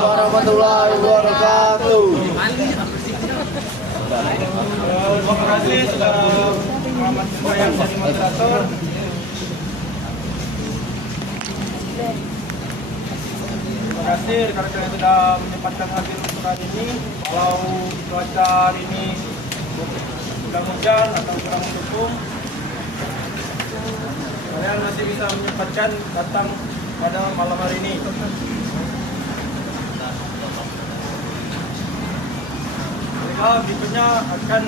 warahmatullahi wabarakatuh. Terima kasih sudah Muhammad saya menjadi moderator. Terima kasih rekan-rekan yang sudah menyempatkan hadir untuk hari ini. Kalau cuaca hari ini sedang hujan atau kurang mendukung, kalian masih bisa menyempatkan datang pada malam hari ini. Berikutnya akan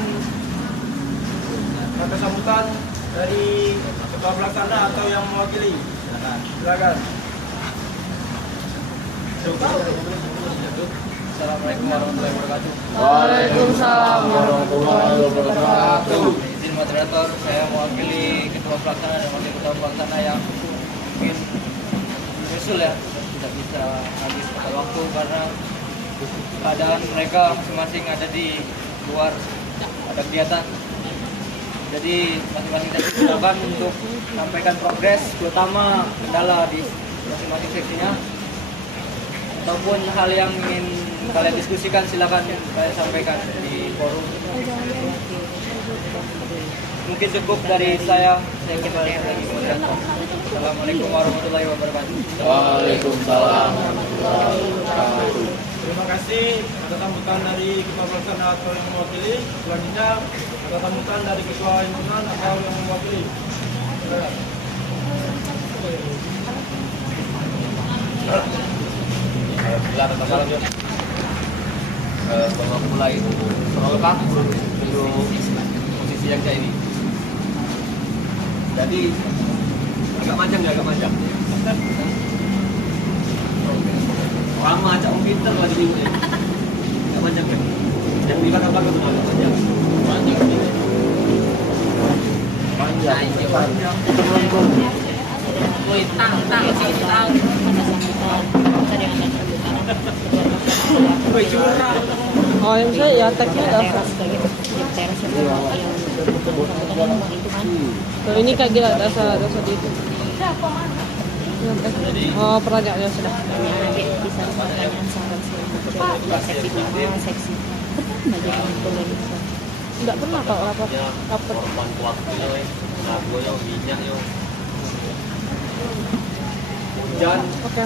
ada sambutan dari ketua pelaksana atau yang mewakili. Silakan. Assalamualaikum warahmatullahi wabarakatuh. Waalaikumsalam warahmatullahi wabarakatuh. Izin moderator, saya mewakili ketua pelaksana dan wakil ketua pelaksana yang mungkin menyusul ya, tidak bisa habis pada waktu karena keadaan mereka masing-masing ada di luar, ada kegiatan. Jadi masing-masing tadi silakan untuk sampaikan progres, terutama kendala di masing-masing seksinya, ataupun hal yang ingin kalian diskusikan silakan kalian sampaikan di forum. Mungkin cukup dari saya kembali lagi ke moderator. Assalamualaikum warahmatullahi wabarakatuh. Waalaikumsalam warahmatullahi wabarakatuh. Terima kasih atas sambutan dari ketua pelaksana atau yang mewakili. Selanjutnya ada sambutan dari ketua himpunan atau yang mewakili. Silakan. Alhamdulillah tetap malam ya. Bahwa mulai terlalu kaku untuk posisi yang kayak ini. Jadi agak manjang ya, agak manjang. Orang macam om pinter lagi ini. Agak manjang ya. Yang di belakang agak manjang. Manjang ini. Panjang. Woi, tang sini tang. Woi, curang. Oh, yang saya ya teknik apa? Kalau ini kak gila dasar di itu. Oh, perajaknya sudah. Bisa pertanyaan sahabat seksi. Enggak pernah kalau lapor. Hujan, Oke.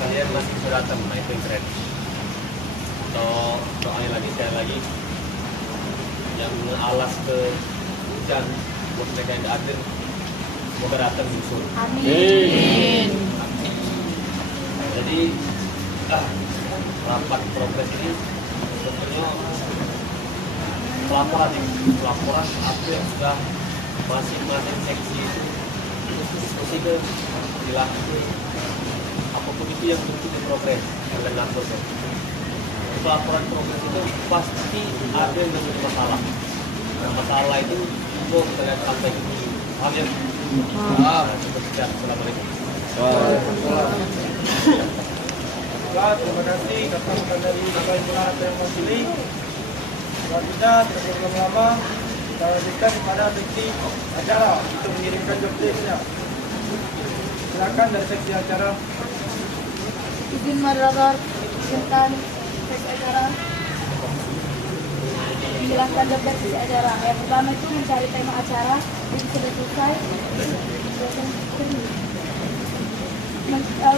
kalian masih berantem, nah itu yang keren. Atau doain lagi, sekali lagi yang alas ke hujan buat mereka yang ada, semoga datang nyusul. Amin. Jadi rapat progres ini sebenarnya pelaporan apa yang sudah masing-masing seksi itu diskusi ke dilakukan, apapun itu yang bentuk progres dan ngatur ya. Pelaporan progres itu pasti ada yang menjadi masalah. Nah, masalah itu kok kita lihat sampai ke dulu. Paham ya? Seperti itu. Assalamualaikum. Terima kasih atas sambutan dari ketua himpunan atau yang mewakili. Selanjutnya tidak berlama-lama kita lanjutkan kepada seksi acara untuk mengirimkan job list-nya. Silakan dari seksi acara. Izin moderator, izinkan seksi acara menjelaskan job desk di acara. Yang pertama itu mencari tema acara yang sudah selesai.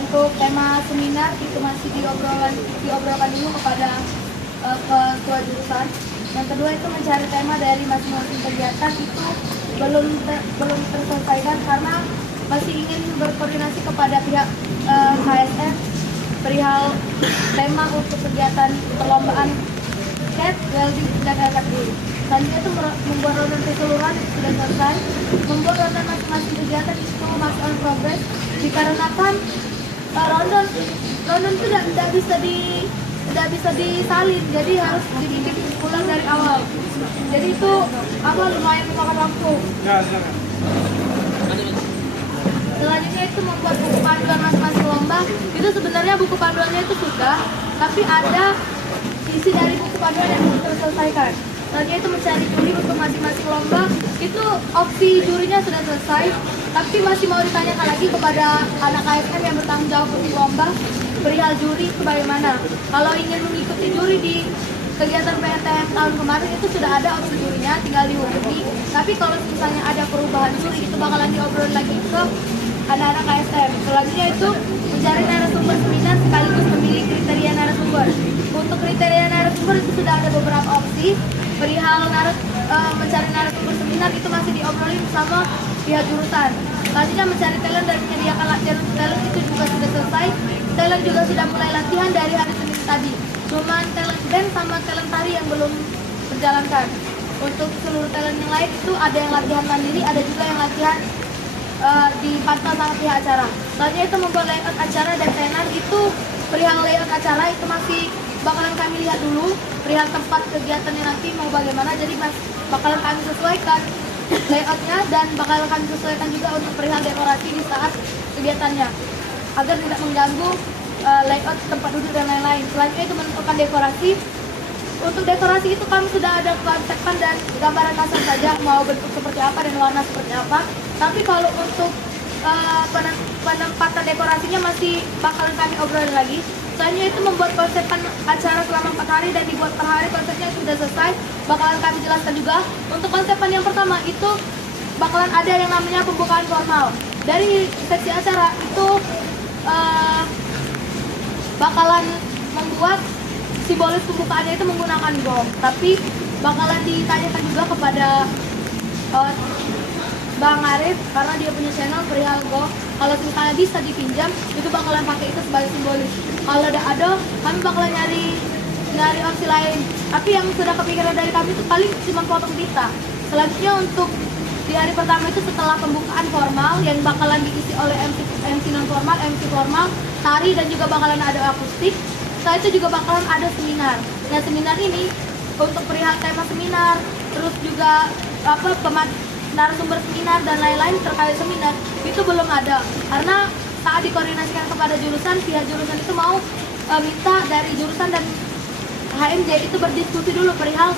Untuk tema seminar itu masih diobrolkan dulu kepada ketua jurusan. Yang kedua itu mencari tema dari masing-masing kegiatan itu belum terselesaikan karena masih ingin berkoordinasi kepada pihak KSM perihal tema untuk kegiatan perlombaan CAT, welding, dan LKPI. Selanjutnya itu membuat ronde keseluruhan itu sudah selesai. Membuat ronde masing-masing kegiatan itu masih on progress dikarenakan ronde itu tidak bisa disalin, jadi harus dibikin ulang dari awal. Jadi itu lumayan memakan waktu. Ya, silakan. Selanjutnya itu membuat buku panduan masing-masing lomba. Itu sebenarnya buku panduannya itu sudah, tapi ada isi dari buku panduan yang belum terselesaikan. Selanjutnya itu mencari juri untuk masing-masing lomba. Itu opsi jurinya sudah selesai, tapi masih mau ditanyakan lagi kepada anak ASM yang bertanggung jawab untuk lomba. perihal juri itu bagaimana. Kalau ingin mengikuti juri di kegiatan PRTM tahun kemarin itu sudah ada opsi jurinya, tinggal dihubungi. Tapi kalau misalnya ada perubahan juri itu bakalan diobrolin lagi ke anak-anak KSM. Selanjutnya itu mencari narasumber seminar sekaligus memilih kriteria narasumber. Untuk kriteria narasumber itu sudah ada beberapa opsi. Perihal mencari narasumber seminar itu masih diobrolin sama pihak jurusan. Selanjutnya mencari talent dan menyediakan latihan untuk talent itu juga sudah selesai. Talent juga sudah mulai latihan dari hari Senin tadi. Cuman talent band sama talent tari yang belum berjalankan. Untuk seluruh talent yang lain itu ada yang latihan mandiri, ada juga yang latihan dipantau sama pihak acara. Selanjutnya itu membuat layout acara dan tenar itu perihal layout acara itu masih bakalan kami lihat dulu perihal tempat kegiatannya nanti mau bagaimana. Jadi bakalan kami sesuaikan layoutnya dan bakalan kami sesuaikan juga untuk perihal dekorasi di saat kegiatannya agar tidak mengganggu layout tempat duduk dan lain-lain. Selanjutnya itu menentukan dekorasi. Untuk dekorasi itu kami sudah ada konsepan dan gambaran kasar saja mau bentuk seperti apa dan warna seperti apa. Tapi kalau untuk penempatan dekorasinya masih bakalan kami obrolin lagi. Selanjutnya itu membuat konsepan acara selama 4 hari dan dibuat per hari konsepnya sudah selesai. Bakalan kami jelaskan juga. Untuk konsepan yang pertama itu bakalan ada yang namanya pembukaan formal. Dari seksi acara itu bakalan membuat simbolis pembukaannya itu menggunakan gong. Tapi bakalan ditanyakan juga kepada Bang Arif karena dia punya channel perihal gong. Kalau misalnya bisa dipinjam itu bakalan pakai itu sebagai simbolis. Kalau ada kami bakalan nyari opsi lain. Tapi yang sudah kepikiran dari kami itu paling cuma potong pita. Selanjutnya untuk di hari pertama itu setelah pembukaan formal yang bakalan diisi oleh MC non formal, MC formal, tari dan juga bakalan ada akustik. Setelah itu juga bakalan ada seminar. Nah seminar ini untuk perihal tema seminar, terus juga narasumber seminar dan lain-lain terkait seminar itu belum ada karena saat dikoordinasikan kepada jurusan, pihak jurusan itu mau minta dari jurusan dan HMJ itu berdiskusi dulu perihal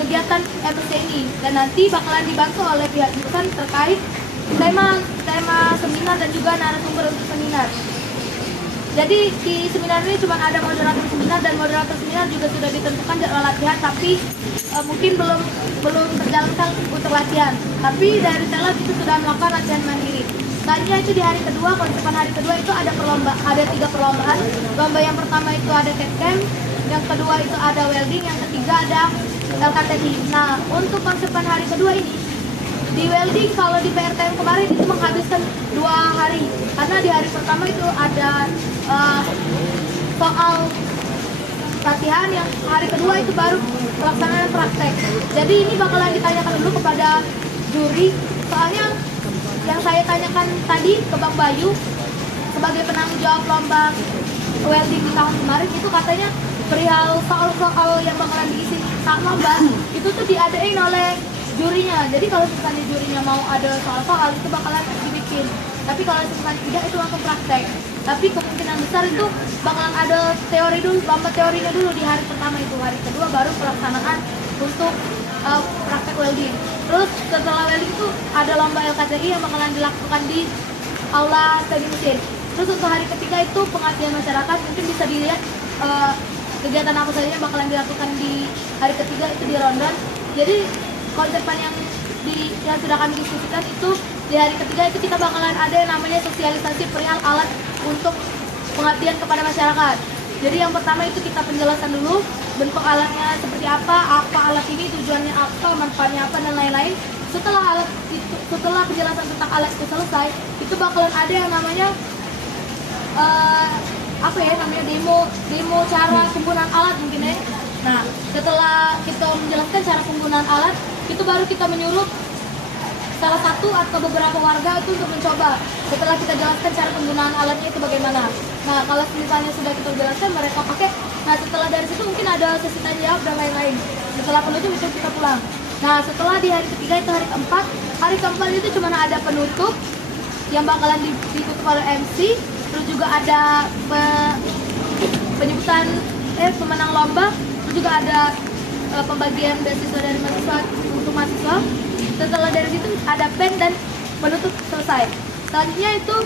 kegiatan MPC ini dan nanti bakalan dibantu oleh pihak jurusan terkait tema seminar dan juga narasumber untuk seminar. Jadi di seminar ini cuma ada moderator seminar dan moderator seminar juga sudah ditentukan jadwal latihan tapi mungkin belum terjalankan untuk latihan. Tapi dari Telat itu sudah melakukan latihan mandiri. Selanjutnya itu di hari kedua, konsepan hari kedua itu ada 3 perlombaan. Lomba yang pertama itu ada CAD-CAM, yang kedua itu ada welding, yang ketiga ada LKTI. Nah, untuk konsepan hari kedua ini di welding kalau di PRTM kemarin itu menghabiskan 2 hari karena di hari pertama itu ada soal latihan, yang hari kedua itu baru pelaksanaan praktek. Jadi ini bakalan ditanyakan dulu kepada juri, soalnya yang saya tanyakan tadi ke Bang Bayu sebagai penanggung jawab lomba welding di tahun kemarin itu katanya perihal soal-soal yang bakalan diisi saat lomba itu tuh diadain oleh jurinya. Jadi kalau misalnya jurinya mau ada soal-soal itu bakalan dibikin. Tapi kalau misalnya tidak itu langsung praktek. Tapi kemungkinan besar itu bakalan ada teori dulu, lomba teorinya dulu di hari pertama itu. Hari kedua baru pelaksanaan untuk praktek welding. Terus setelah welding itu ada lomba LKTI yang bakalan dilakukan di aula studi mesin. Terus untuk hari ketiga itu pengabdian masyarakat, mungkin bisa dilihat kegiatan apa saja yang bakalan dilakukan di hari ketiga itu di Rondon. Jadi konsepan yang sudah kami diskusikan itu di hari ketiga itu kita bakalan ada yang namanya sosialisasi perihal alat untuk pengabdian kepada masyarakat. Jadi yang pertama itu kita penjelasan dulu bentuk alatnya seperti apa alat ini tujuannya apa, manfaatnya apa dan lain-lain. Setelah penjelasan tentang alat itu selesai, itu bakalan ada yang namanya demo cara penggunaan alat mungkin ya. Nah, setelah kita menjelaskan cara penggunaan alat, itu baru kita menyuruh salah satu atau beberapa warga itu untuk mencoba. Setelah kita jelaskan cara penggunaan alatnya itu bagaimana. Nah, kalau misalnya sudah kita jelaskan mereka pakai. Nah, setelah dari situ mungkin ada sesi tanya jawab dan lain-lain. Setelah penutup itu kita pulang. Nah, setelah di hari ketiga itu hari keempat. Hari keempat itu cuma ada penutup yang bakalan ditutup oleh MC. Terus juga ada penyebutan pemenang lomba. Terus juga ada pembagian beasiswa dari mahasiswa untuk mahasiswa. Setelah dari situ ada pen dan penutup selesai. Selanjutnya itu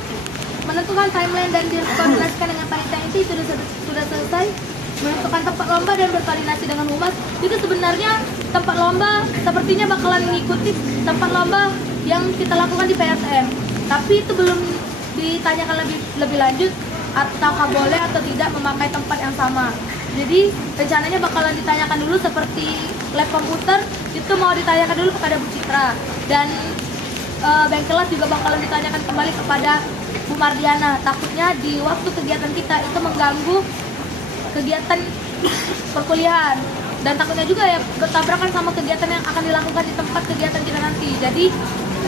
menentukan timeline dan dikoordinasikan dengan panitia inti sudah selesai. Menentukan tempat lomba dan berkoordinasi dengan humas. Itu sebenarnya tempat lomba sepertinya bakalan mengikuti tempat lomba yang kita lakukan di PSM. Tapi itu belum ditanyakan lebih lanjut ataukah boleh atau tidak memakai tempat yang sama. Jadi rencananya bakalan ditanyakan dulu seperti lab komputer itu mau ditanyakan dulu kepada Bu Citra, dan bengkelas juga bakalan ditanyakan kembali kepada Bu Mardiana. Takutnya di waktu kegiatan kita itu mengganggu kegiatan perkuliahan, dan takutnya juga ya bertabrakan sama kegiatan yang akan dilakukan di tempat kegiatan kita nanti. Jadi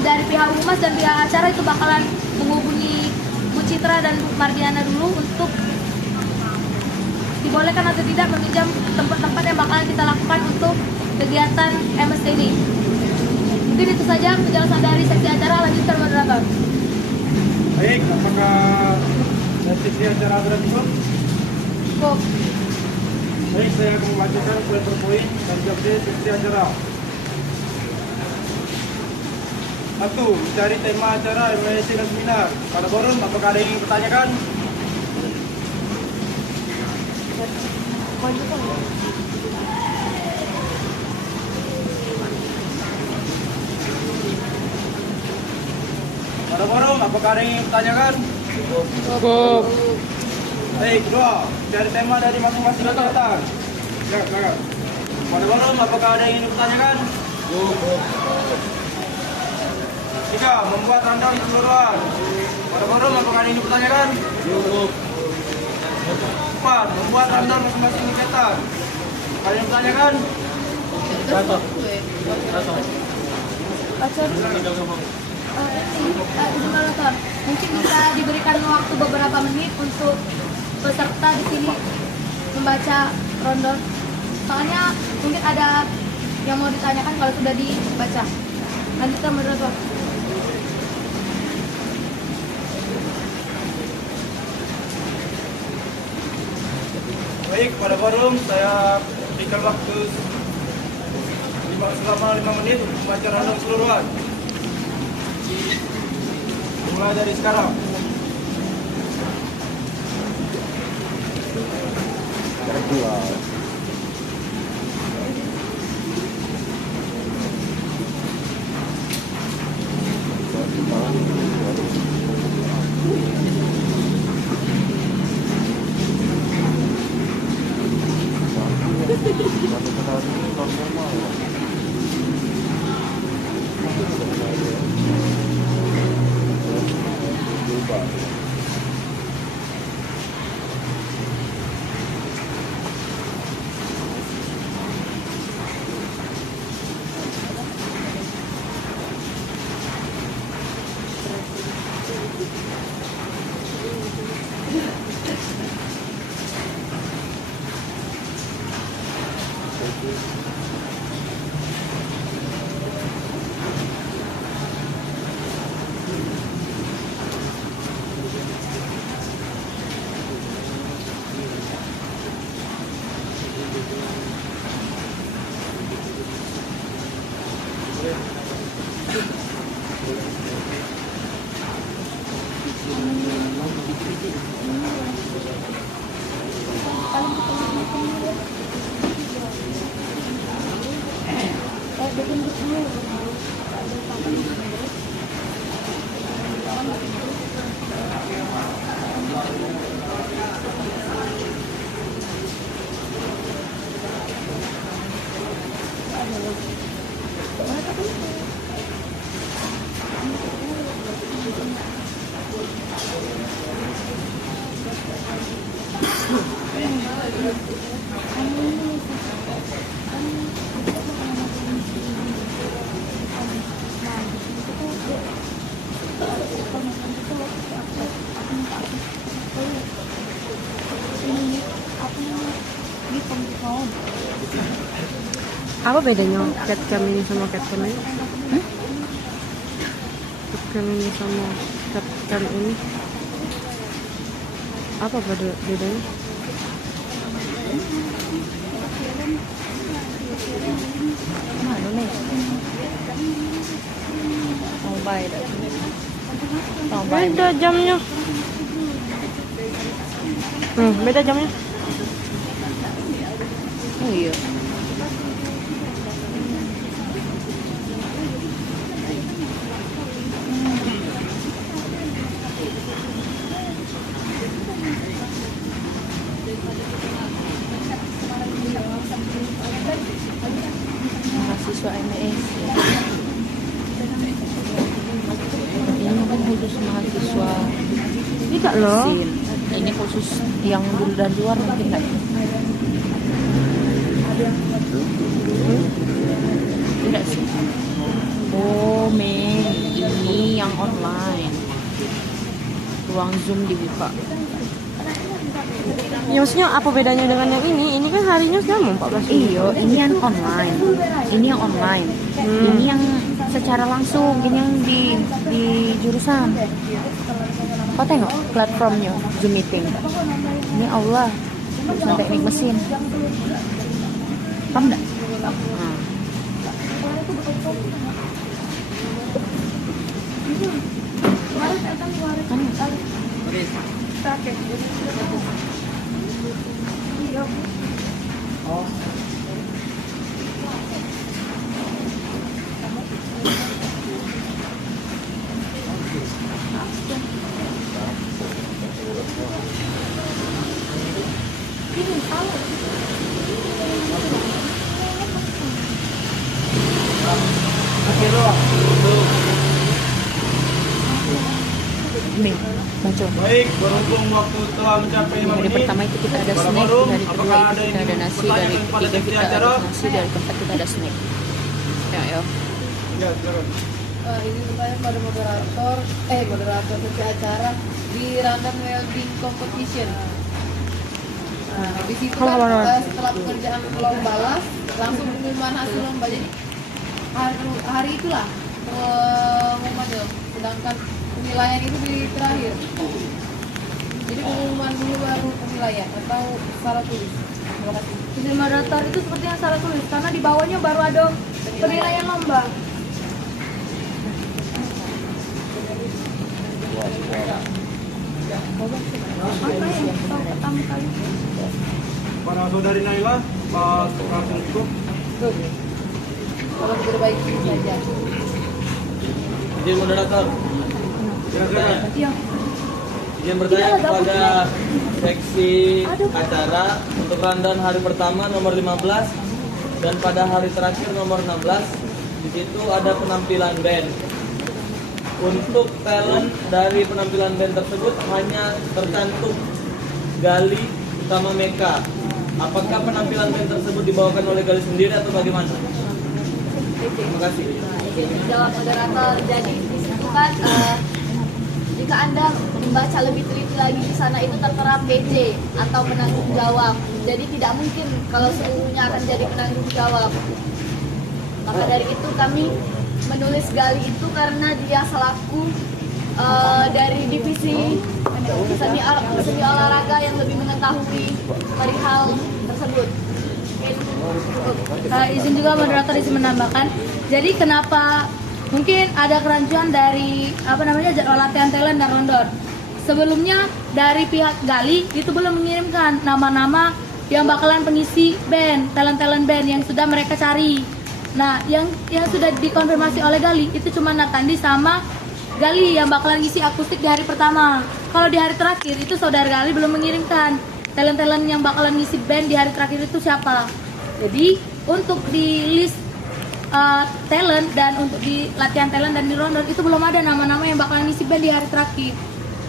dari pihak humas dan pihak acara itu bakalan menghubungi Bu Citra dan Bu Mardiana dulu untuk dibolehkan atau tidak meminjam tempat-tempat yang bakalan kita lakukan untuk kegiatan MST ini. Mungkin itu saja penjelasan dari seksi acara. Lanjutkan moderator. Baik, apakah seksi acara sudah cukup? Cukup. Baik, saya akan membacakan poin per poin dan jawab seksi acara. 1. Mencari tema acara evaluasi dan seminar. Pada forum, apakah ada yang ingin bertanyakan? Pada forum, apakah ada yang ingin bertanyakan? Cukup. Baik, 2. Mencari tema dari masing-masing kegiatan. Ya, silakan. Pada forum, apakah ada yang ingin bertanyakan? 3. Membuat rundown keseluruhan. Pada forum, apakah ada yang ingin bertanyakan? 4. Membuat rundown masing-masing kegiatan. Ada yang bertanyakan? Moderator, mungkin bisa diberikan waktu beberapa menit untuk peserta di sini membaca rundown. Soalnya mungkin ada yang mau ditanyakan kalau sudah dibaca. Lanjutkan moderator. Baik, pada forum saya berikan waktu selama 5 menit untuk membaca rundown keseluruhan. Mulai dari sekarang. Apa bedanya catcam ini sama catcam ini? Catcam ini sama catcam ini? Apa bedanya? Mana nih? Mau bayar? Beda jamnya. Beda jamnya. Oh iya. Mahasiswa MES. Ini kan khusus mahasiswa Tidak loh. mesin. Ini khusus yang dulu dan luar mungkin nggak ya? Tidak sih. Oh, ini yang online. Ruang Zoom dibuka. Ya maksudnya apa bedanya dengan yang ini? Ini kan harinya sama 14 Juni. Iyo, ini yang online. Ini yang online. Ini yang secara langsung. Ini yang di jurusan. Kau tengok platformnya Zoom meeting. Ini Allah, jurusan teknik mesin. Paham nggak? Nah. Nih, baca. Baik, berhubung waktu telah mencapai 5 Hari menit. pertama itu kita ada snack, Baru, hari kedua apakah itu ada kita yang ada nasi, bertanya dari kepada ketiga teknik kita ada acara? nasi, dari keempat kita ada snack. Ya, ya. Ya, silakan. Ini bertanya pada moderator sesi acara di Random Welding Competition. Di situ kan setelah pekerjaan lomba las langsung pengumuman hasil lomba, jadi hari itulah pengumumannya, sedangkan penilaian itu di terakhir. Jadi pengumuman dulu baru penilaian atau salah tulis. Terima kasih. Izin moderator itu sepertinya salah tulis karena di bawahnya baru ada penilaian lomba. Pertama kali. Para saudari Naila, langsung cukup. Kalau diperbaiki saja. Izin moderator. Ya, silakan. Iya. Izin bertanya kepada seksi acara untuk rundown hari pertama nomor 15 dan pada hari terakhir nomor 16. Di situ ada penampilan band. Untuk talent dari penampilan band tersebut hanya tercantum Gali sama Meka. Apakah penampilan band tersebut dibawakan oleh Gali sendiri atau bagaimana? Terima kasih. Jawab moderator. Jadi di situ kan jika Anda membaca lebih teliti lagi di sana itu tertera PJ atau penanggung jawab. Jadi tidak mungkin kalau seluruhnya akan jadi penanggung jawab. Maka dari itu kami menulis Gali itu karena dia selaku dari divisi seni olahraga yang lebih mengetahui perihal tersebut. Izin juga moderator izin menambahkan. Jadi kenapa mungkin ada kerancuan dari jadwal latihan talent dan rundown. Sebelumnya dari pihak Gali itu belum mengirimkan nama-nama yang bakalan pengisi band, talent band yang sudah mereka cari. Nah, yang sudah dikonfirmasi oleh Gali itu cuma Natandi sama Gali yang bakalan ngisi akustik di hari pertama. Kalau di hari terakhir itu saudara Gali belum mengirimkan talent yang bakalan ngisi band di hari terakhir itu siapa. Jadi untuk di list talent dan untuk di latihan talent dan di rundown itu belum ada nama-nama yang bakalan ngisi band di hari terakhir.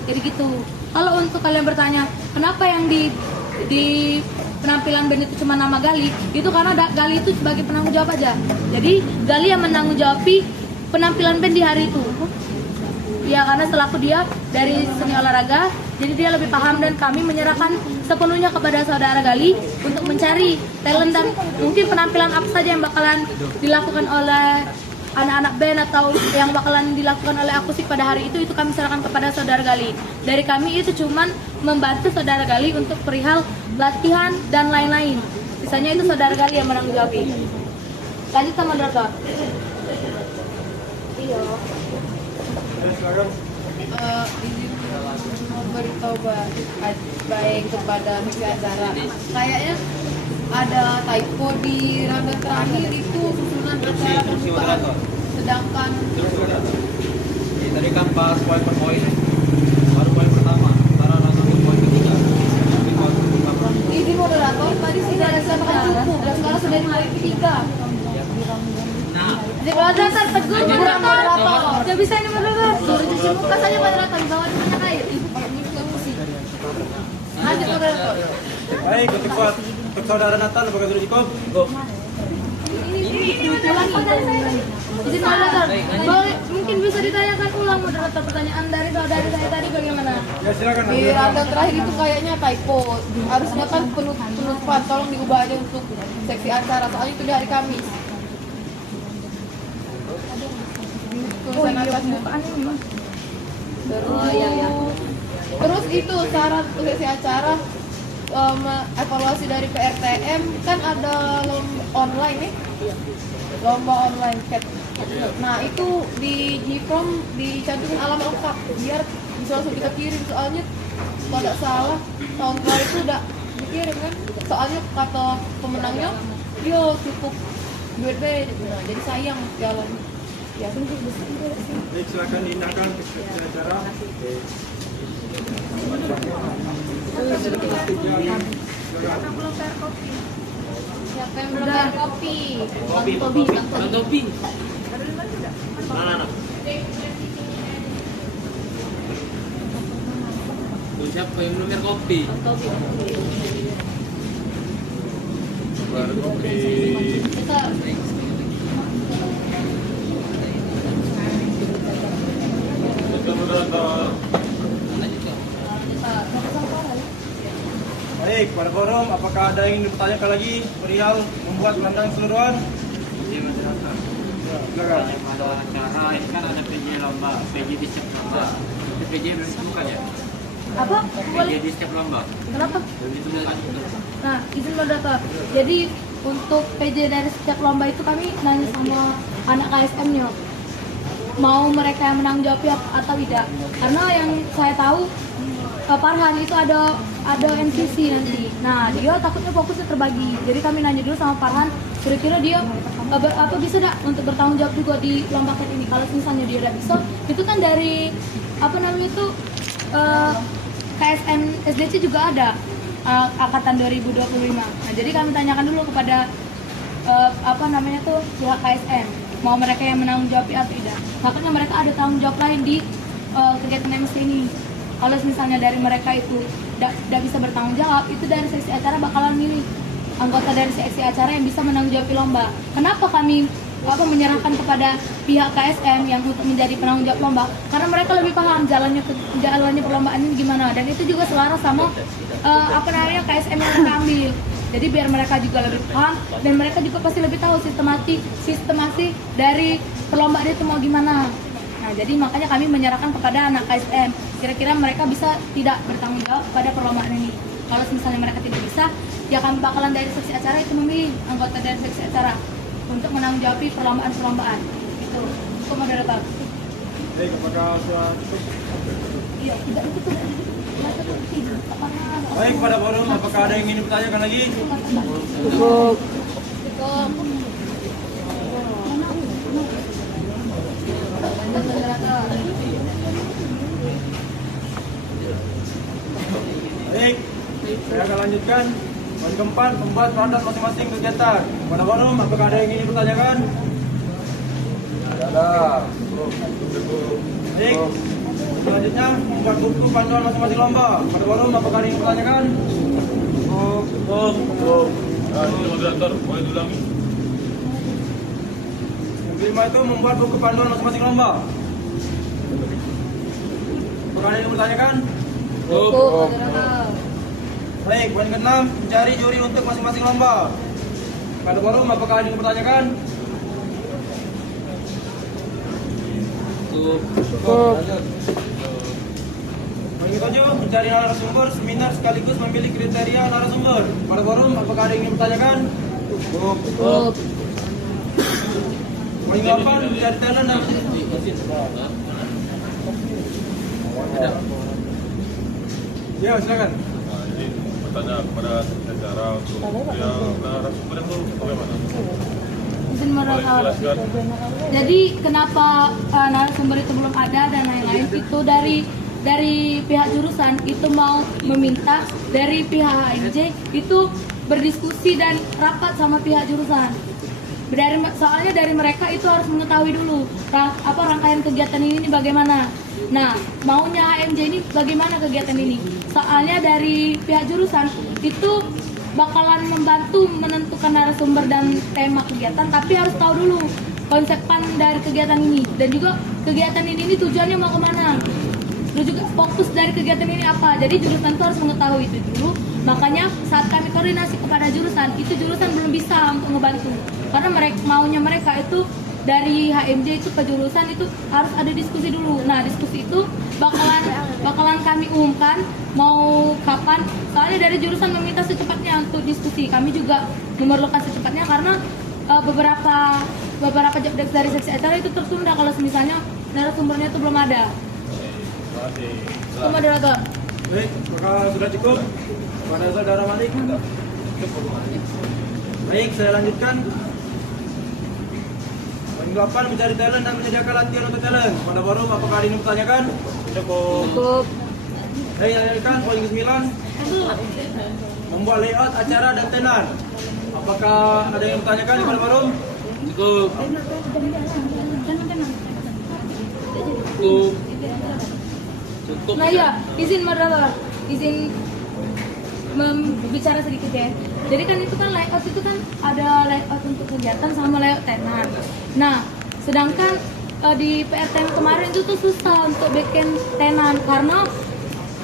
Jadi gitu. Kalau untuk kalian bertanya kenapa yang di penampilan band itu cuma nama Gali, itu karena Gali itu sebagai penanggung jawab aja. Jadi Gali yang menanggung jawabi penampilan band di hari itu. Ya karena selaku dia dari seni olahraga, jadi dia lebih paham dan kami menyerahkan sepenuhnya kepada saudara Gali untuk mencari talent dan mungkin penampilan apa saja yang bakalan dilakukan oleh anak-anak band atau yang bakalan dilakukan oleh akustik pada hari itu kami serahkan kepada saudara Gali. Dari kami itu cuman membantu saudara Gali untuk perihal latihan dan lain-lain. Sisanya itu saudara Gali yang menanggung jawab. Lanjut sama moderator. Iya. Ya, silakan. Izin memberitahu baik kepada seksi acara. Kayaknya ada typo di rundown terakhir itu susunan acara pembukaan. Sedangkan Tadi kan pas poin per poin, baru poin pertama, antara langsung ke poin ketiga. Tapi poin pertama. izin moderator tadi sudah disatakan cukup dan sekarang sudah di poin ketiga. Jadi kalau dasar tegur moderator. Tidak bisa ini moderator. Suruh cuci muka saja moderator, bawa banyak air. Ibu pakai minum emosi. Lanjut moderator. Baik, untuk saudara Nathan, apakah sudah cukup? Izin moderator. Boleh mungkin bisa ditanyakan ulang moderator pertanyaan dari saudari saya tadi bagaimana? Ya silakan. Di rundown terakhir itu kayaknya typo. Harusnya kan penutupan, tolong diubah aja untuk seksi acara. Soalnya itu di hari Kamis. Tulisan atasnya. Terus itu syarat untuk seksi acara evaluasi dari PRTM kan ada lomba online nih. Lomba online cat. Nah itu di Gprom dicantumin alamat lengkap biar bisa langsung kita kirim, soalnya kalau tidak salah tahun kemarin itu udah dikirim kan, soalnya kata pemenangnya yo cukup duit B, nah, jadi sayang jalan ya. Baik, silakan diindahkan ke acara. Siapa yang belum bayar kopi? Topi. Tuh, siapa yang belum minum kopi? Baik, pada forum, apakah ada yang ingin dipertanyakan lagi perihal membuat landang keseluruhan? Iya, masyarakat. Silakan. Pada acara ini kan ada PJ lomba, PJ di setiap lomba. Itu PJ belum ditemukan ya? Apa? PJ Boleh. di setiap lomba Kenapa? belum ditemukan itu. Nah, izin moderator. Jadi untuk PJ dari setiap lomba itu kami nanya sama anak KSM-nya. Mau mereka yang menang jawab ya atau tidak? Karena yang saya tahu Farhan itu ada NCC nanti. Nah, dia takutnya fokusnya terbagi. Jadi kami nanya dulu sama Farhan, kira-kira dia apa bisa enggak untuk bertanggung jawab juga di lomba cat ini. Kalau misalnya dia tidak bisa, itu kan dari apa namanya itu KSM SDC juga ada angkatan 2025. Nah, jadi kami tanyakan dulu kepada apa namanya tuh pihak KSM, mau mereka yang menanggung jawab atau tidak. Makanya mereka ada tanggung jawab lain di kegiatan MC ini. Kalau misalnya dari mereka itu tidak bisa bertanggung jawab, itu dari seksi acara bakalan milih anggota dari seksi acara yang bisa menanggung jawab lomba. Kenapa kami menyerahkan kepada pihak KSM yang untuk menjadi penanggung jawab lomba? Karena mereka lebih paham jalannya perlombaan ini gimana, dan itu juga selaras sama KSM yang mereka ambil. Jadi biar mereka juga lebih paham dan mereka juga pasti lebih tahu sistemasi dari perlombaan itu mau gimana. Nah, jadi makanya kami menyerahkan kepada anak KSM. Kira-kira mereka bisa tidak bertanggung jawab pada perlombaan ini. Kalau misalnya mereka tidak bisa, ya kami bakalan dari seksi acara itu memilih anggota dari seksi acara untuk menanggapi perlombaan-perlombaan. Itu moderator. Baik, apakah sudah cukup? Iya, tidak itu tuh. Baik, pada forum, apakah ada yang ingin dipertanyakan lagi? Cukup. Baik, saya akan lanjutkan. Poin keempat, membuat produk masing-masing kegiatan. Pada forum, apakah ada yang ingin dipertanyakan? Ada. Baik, selanjutnya membuat buku panduan masing-masing lomba. Pada forum, apakah ada yang ingin dipertanyakan? Moderator, boleh diulangi? Yang kelima itu membuat buku panduan masing-masing lomba. Apakah ada yang ingin dipertanyakan? Baik, poin ke-6, mencari juri untuk masing-masing lomba. Pada forum, apakah ada yang dipertanyakan? Cukup. Poin ke-7, mencari narasumber seminar sekaligus memilih kriteria narasumber. Pada forum, apakah ada yang ingin dipertanyakan? Cukup. Poin ke-8, mencari talent dan ya, silakan. bertanya kepada secara untuk yang narasumber itu bagaimana? Izin mereka. Jadi kenapa narasumber itu belum ada dan lain-lain itu dari pihak jurusan itu mau meminta dari pihak HMJ itu berdiskusi dan rapat sama pihak jurusan. Soalnya dari mereka itu harus mengetahui dulu rangkaian kegiatan ini bagaimana. Nah, maunya HMJ ini bagaimana kegiatan ini? Soalnya dari pihak jurusan itu bakalan membantu menentukan narasumber dan tema kegiatan, tapi harus tahu dulu konsepan dari kegiatan ini dan juga kegiatan ini tujuannya mau kemana. Terus juga fokus dari kegiatan ini apa. Jadi jurusan itu harus mengetahui itu dulu. Makanya saat kami koordinasi kepada jurusan, itu jurusan belum bisa untuk membantu. Karena maunya mereka itu dari HMJ itu ke jurusan itu harus ada diskusi dulu. Nah, diskusi itu bakalan kami umumkan mau kapan. Soalnya dari jurusan meminta secepatnya untuk diskusi. Kami juga memerlukan secepatnya karena beberapa job desk dari seksi acara itu tertunda kalau misalnya narasumbernya itu belum ada. Terima moderator. Baik, maka sudah cukup. Pada saudara Malik. Baik, saya lanjutkan. Poin 8 mencari talent dan menyediakan latihan untuk talent. Pada forum apakah ada yang bertanyakan? Cukup. Saya lanjutkan poin 9. Membuat layout acara dan tenan. Apakah ada yang bertanyakan di pada forum? Cukup. Cukup. Cukup. Nah ya, izin moderator, izin bicara sedikit ya. Jadi kan itu kan layout itu kan ada layout untuk kegiatan sama layout tenan. Nah, sedangkan di PRTM kemarin itu tuh susah untuk bikin tenan karena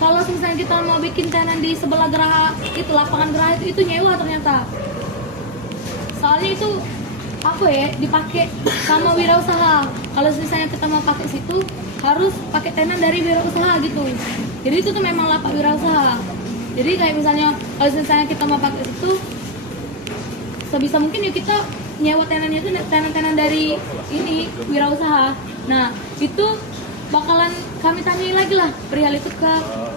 kalau misalnya kita mau bikin tenan di sebelah geraha itu lapangan geraha itu nyewa ternyata. Soalnya itu apa ya dipakai sama wirausaha. Kalau misalnya kita mau pakai situ harus pakai tenan dari wirausaha gitu. Jadi itu tuh memang lapak wirausaha. Jadi kayak misalnya kalau misalnya kita mau pakai situ sebisa mungkin ya kita nyewa tenannya itu tenan-tenan dari ini wirausaha. Nah, itu bakalan kami tanyai lagi lah perihal itu ke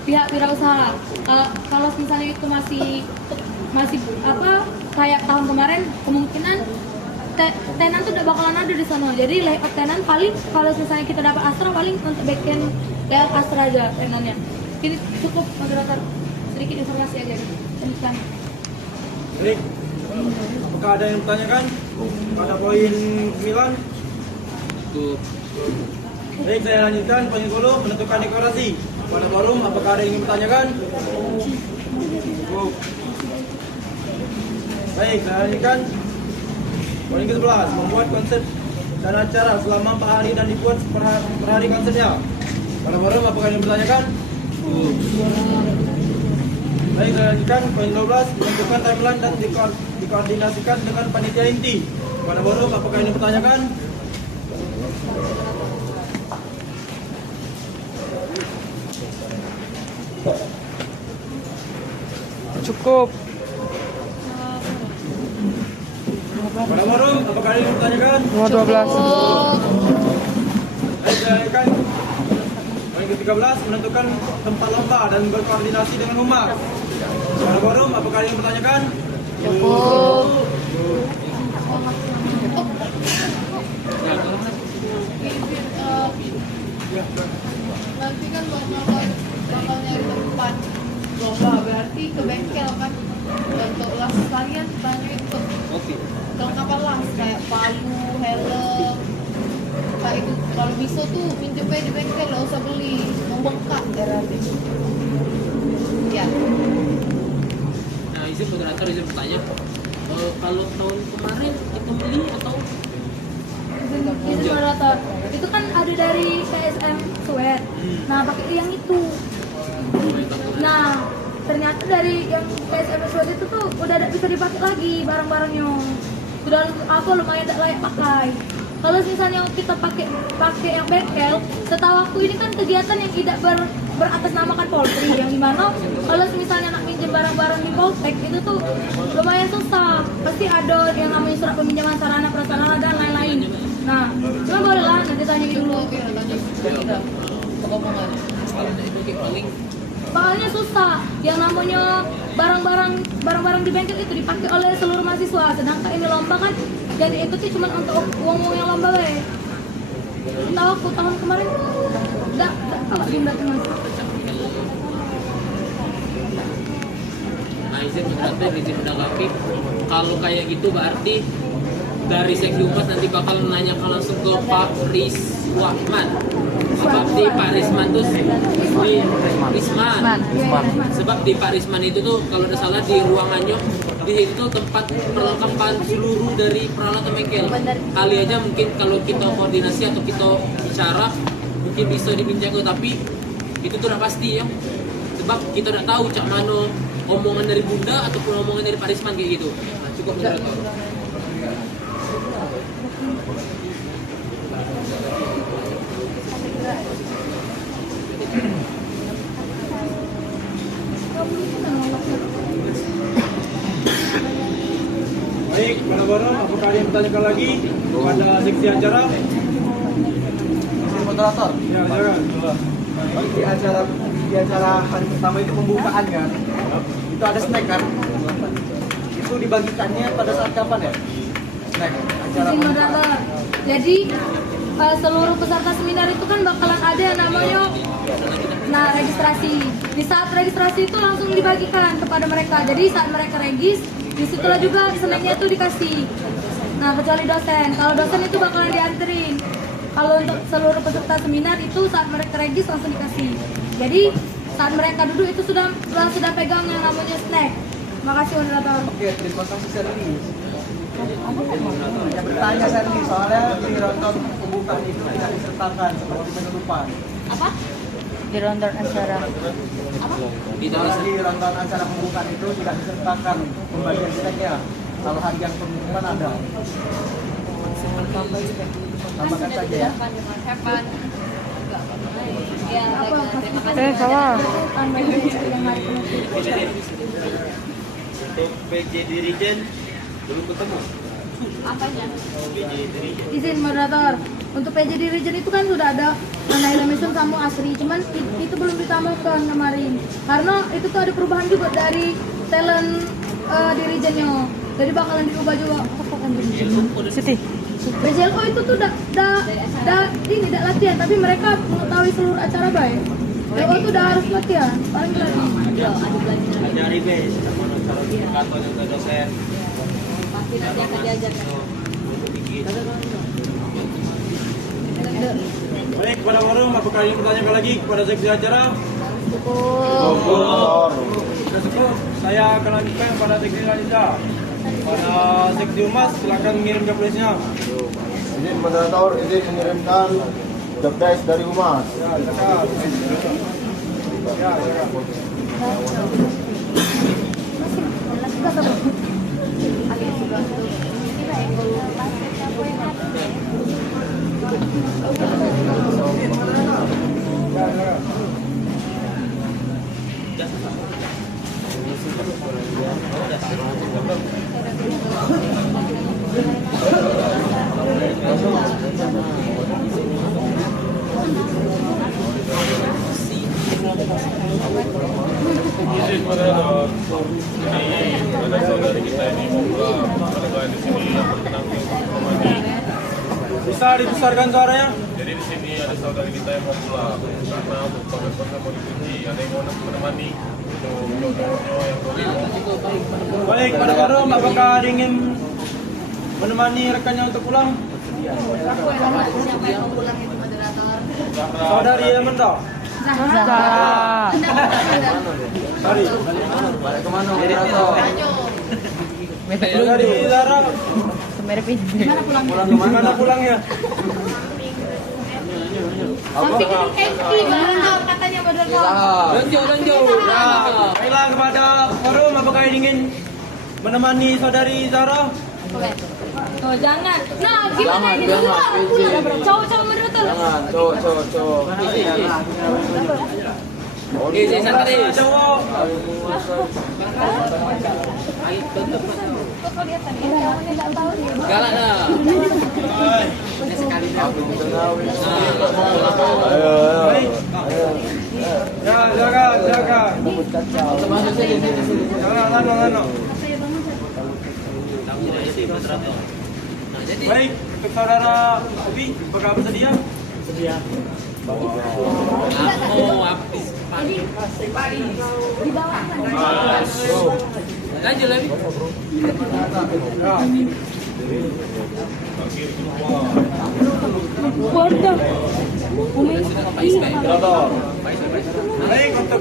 pihak wirausaha. Kalau misalnya itu masih apa kayak tahun kemarin kemungkinan tenan tuh udah bakalan ada di sana. Jadi layout tenan paling kalau misalnya kita dapat Astra paling untuk backend layout Astra aja tenannya. Ini cukup moderator, sedikit informasi aja. Lanjutkan. Baik. Apakah ada yang bertanyakan pada poin 9? Cukup. Baik, saya lanjutkan poin 10 menentukan dekorasi. Pada forum apakah ada yang ingin bertanyakan? Cukup. Baik, saya lanjutkan. Poin ke-11, membuat konsep dan acara selama 4 hari dan dibuat per hari konsepnya. Pada forum apakah ada yang bertanyakan? Baik, saya lanjutkan. Poin 12, menentukan timeline dan dikoordinasikan dengan panitia inti. Pada forum apakah ada yang bertanyakan? Cukup. Pada forum apakah ada yang bertanyakan? Nomor 12. Baik, saya lanjutkan. Poin ke-13, menentukan tempat lomba dan berkoordinasi dengan humas. Pada forum apakah ada yang bertanyakan? Cukup. Nanti kan bakal nyari tempat lomba, berarti ke bengkel kan untuk las kalian tanya itu kelengkapan las kayak palu, helm kayak itu. Kalau bisa tuh minjem aja di bengkel, nggak usah beli, membengkak berarti ya. Nah, izin moderator, izin bertanya. Kalau tahun kemarin kita beli atau Izin moderator, itu kan ada dari KSM Sweat. Nah, pakai yang itu. Nah, ternyata dari yang KSM Sweat itu tuh udah tidak bisa dipakai lagi barang-barangnya. Sudah lumayan tidak layak pakai. Kalau misalnya kita pakai yang bengkel, setahu aku ini kan kegiatan yang tidak beratasnamakan Polri, yang dimana kalau misalnya nak minjem barang-barang di Poltek itu tuh lumayan susah. Pasti ada yang namanya surat peminjaman sarana prasarana dan lain-lain. Nah, cuma boleh lah nanti tanya dulu. Tidak pengomongan? Kalau itu paling soalnya susah. Yang namanya barang-barang di bengkel itu dipakai oleh seluruh mahasiswa, sedangkan ini lomba kan jadi ikuti cuma untuk uang-uang yang lomba bae. Tahu aku tahun kemarin enggak kalau jumlah teman. Nah, izin menanggapi kalau kayak gitu berarti dari Seksi Humas nanti bakal nanya langsung ke Pak Risman. Sebab di Pak Risman tuh di Risman. Sebab di Pak Risman itu tuh kalau tidak salah di ruangannya di situ tempat perlengkapan seluruh dari peralatan bengkel. Kali aja mungkin kalau kita koordinasi atau kita bicara mungkin bisa dibincangkan, tapi itu tuh udah pasti ya. Sebab kita tidak tahu cak mana omongan dari Bunda ataupun omongan dari Pak Risman kayak gitu. Nah, cukup moderator. Baik, para barang, apakah ada yang bertanyakan lagi kepada seksi acara? Moderator. Ya, silakan. Di acara hari pertama itu pembukaan kan, itu ada snack kan, itu dibagikannya pada saat kapan ya? Snack acara Izin moderator. Jadi seluruh peserta seminar itu kan bakalan ada yang namanya registrasi. Di saat registrasi itu langsung dibagikan kepada mereka. Jadi saat mereka regis, disitulah juga snacknya itu dikasih. Nah, kecuali dosen. Kalau dosen itu bakalan dianterin. Kalau untuk seluruh peserta seminar itu saat mereka regis langsung dikasih. Jadi saat mereka duduk itu sudah pegang yang namanya snack. Makasih moderator. Oke, terima kasih Serlis. Yang bertanya Serlis, soalnya di ronton pembukaan itu tidak disertakan seperti penutupan. Apa? Di ronton acara. Soalnya di ronton acara pembukaan itu tidak disertakan pembagian snacknya. Kalau hari yang penutupan ada. Tambahkan saja ya. Salah. Untuk PJ Dirijen belum ketemu. Apanya? Izin moderator. Untuk PJ Dirijen itu kan sudah ada Naila Mission sama Asri, cuman itu belum ditambahkan kemarin. Karena itu tuh ada perubahan juga dari talent Dirijennya. Jadi bakalan diubah juga. Siti. PJLO itu tuh ini tidak latihan, tapi mereka mengetahui seluruh acara baik. LO tuh udah harus latihan, paling lagi. Ajari be, sama calon kantor juga dosen. Pasti nanti akan diajarkan. Baik, kepada forum, apakah yang bertanyakan lagi kepada seksi acara? Sudah cukup, saya akan lanjutkan pada seksi selanjutnya. Pada seksi humas, silakan mengirim jobdesknya. Izin moderator, izin mengirimkan jobdesk dari Humas. Ya, silakan. Ya, silakan. Izin moderator, ini ada saudari kita ini membuka warga di sini yang berkenan untuk menemani. Bisa dibesarkan suaranya? Jadi di sini ada saudari kita yang mau pulang karena untuk pagar-pagar mau dikunci, ada yang mau menemani untuk jodohnya yang belum. Baik, pada forum, apakah ada yang ingin menemani rekannya untuk pulang? Siapa yang mau pulang itu moderator? Saudari Emenda. Zahra. Hari. Balik kemana moderator? Saudari Zara, Gimana gimana pulangnya? Sampai ke MT moderator katanya moderator. Lanjut. Nah, baiklah kepada forum, apakah ingin menemani saudari Zara? Oh jangan. Nah gimana ini dulu pulang. Cowok moderator. Jangan, cowok. Oke, saya santai. Cowok. Galak dah. Baik. Aku juga ngawin. Baik. Ya, silakan. Jangan. Baik, untuk saudara Obi, apakah bersedia? Sedia. Di bawah. Lanjut lagi. Waduh. Baik, untuk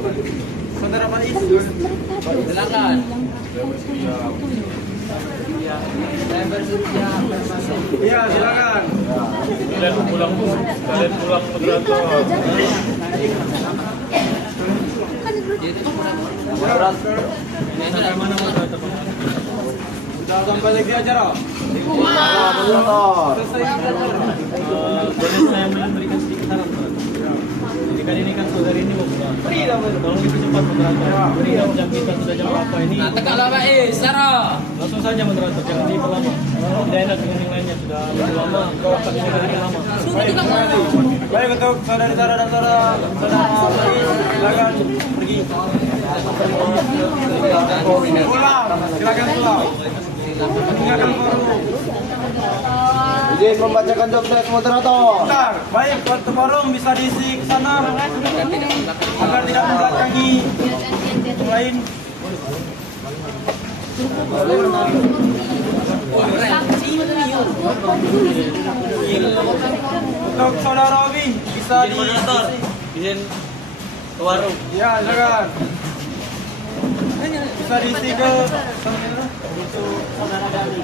saudara Faiz. Silakan. Iya, silakan. Kalian pulang moderator. Sudah sampai lagi acara. Selesai. Boleh saya memberikan sedikit saran, Pak? Jadi kan ini kan saudari ini mau pulang. Tolong dipercepat moderator. Beri jam kita sudah jam berapa ini? Nah, tegaklah Pak Sarah. Langsung saja moderator, jangan diperlama. Tidak enak dengan yang lainnya sudah lebih lama. Rapat ini kan lebih lama. Baik, untuk saudara Sarah dan saudara Faiz, silakan pergi. Pulang, silakan pulang. Tinggalkan forum. Izin membacakan job desk moderator. Bentar, baik, waktu forum bisa diisi ke sana agar tidak membelakangi yang lain. Untuk saudara Obi bisa Izin moderator, izin ke warung. Ya, silakan. Bisa diisi ke untuk saudara Gali.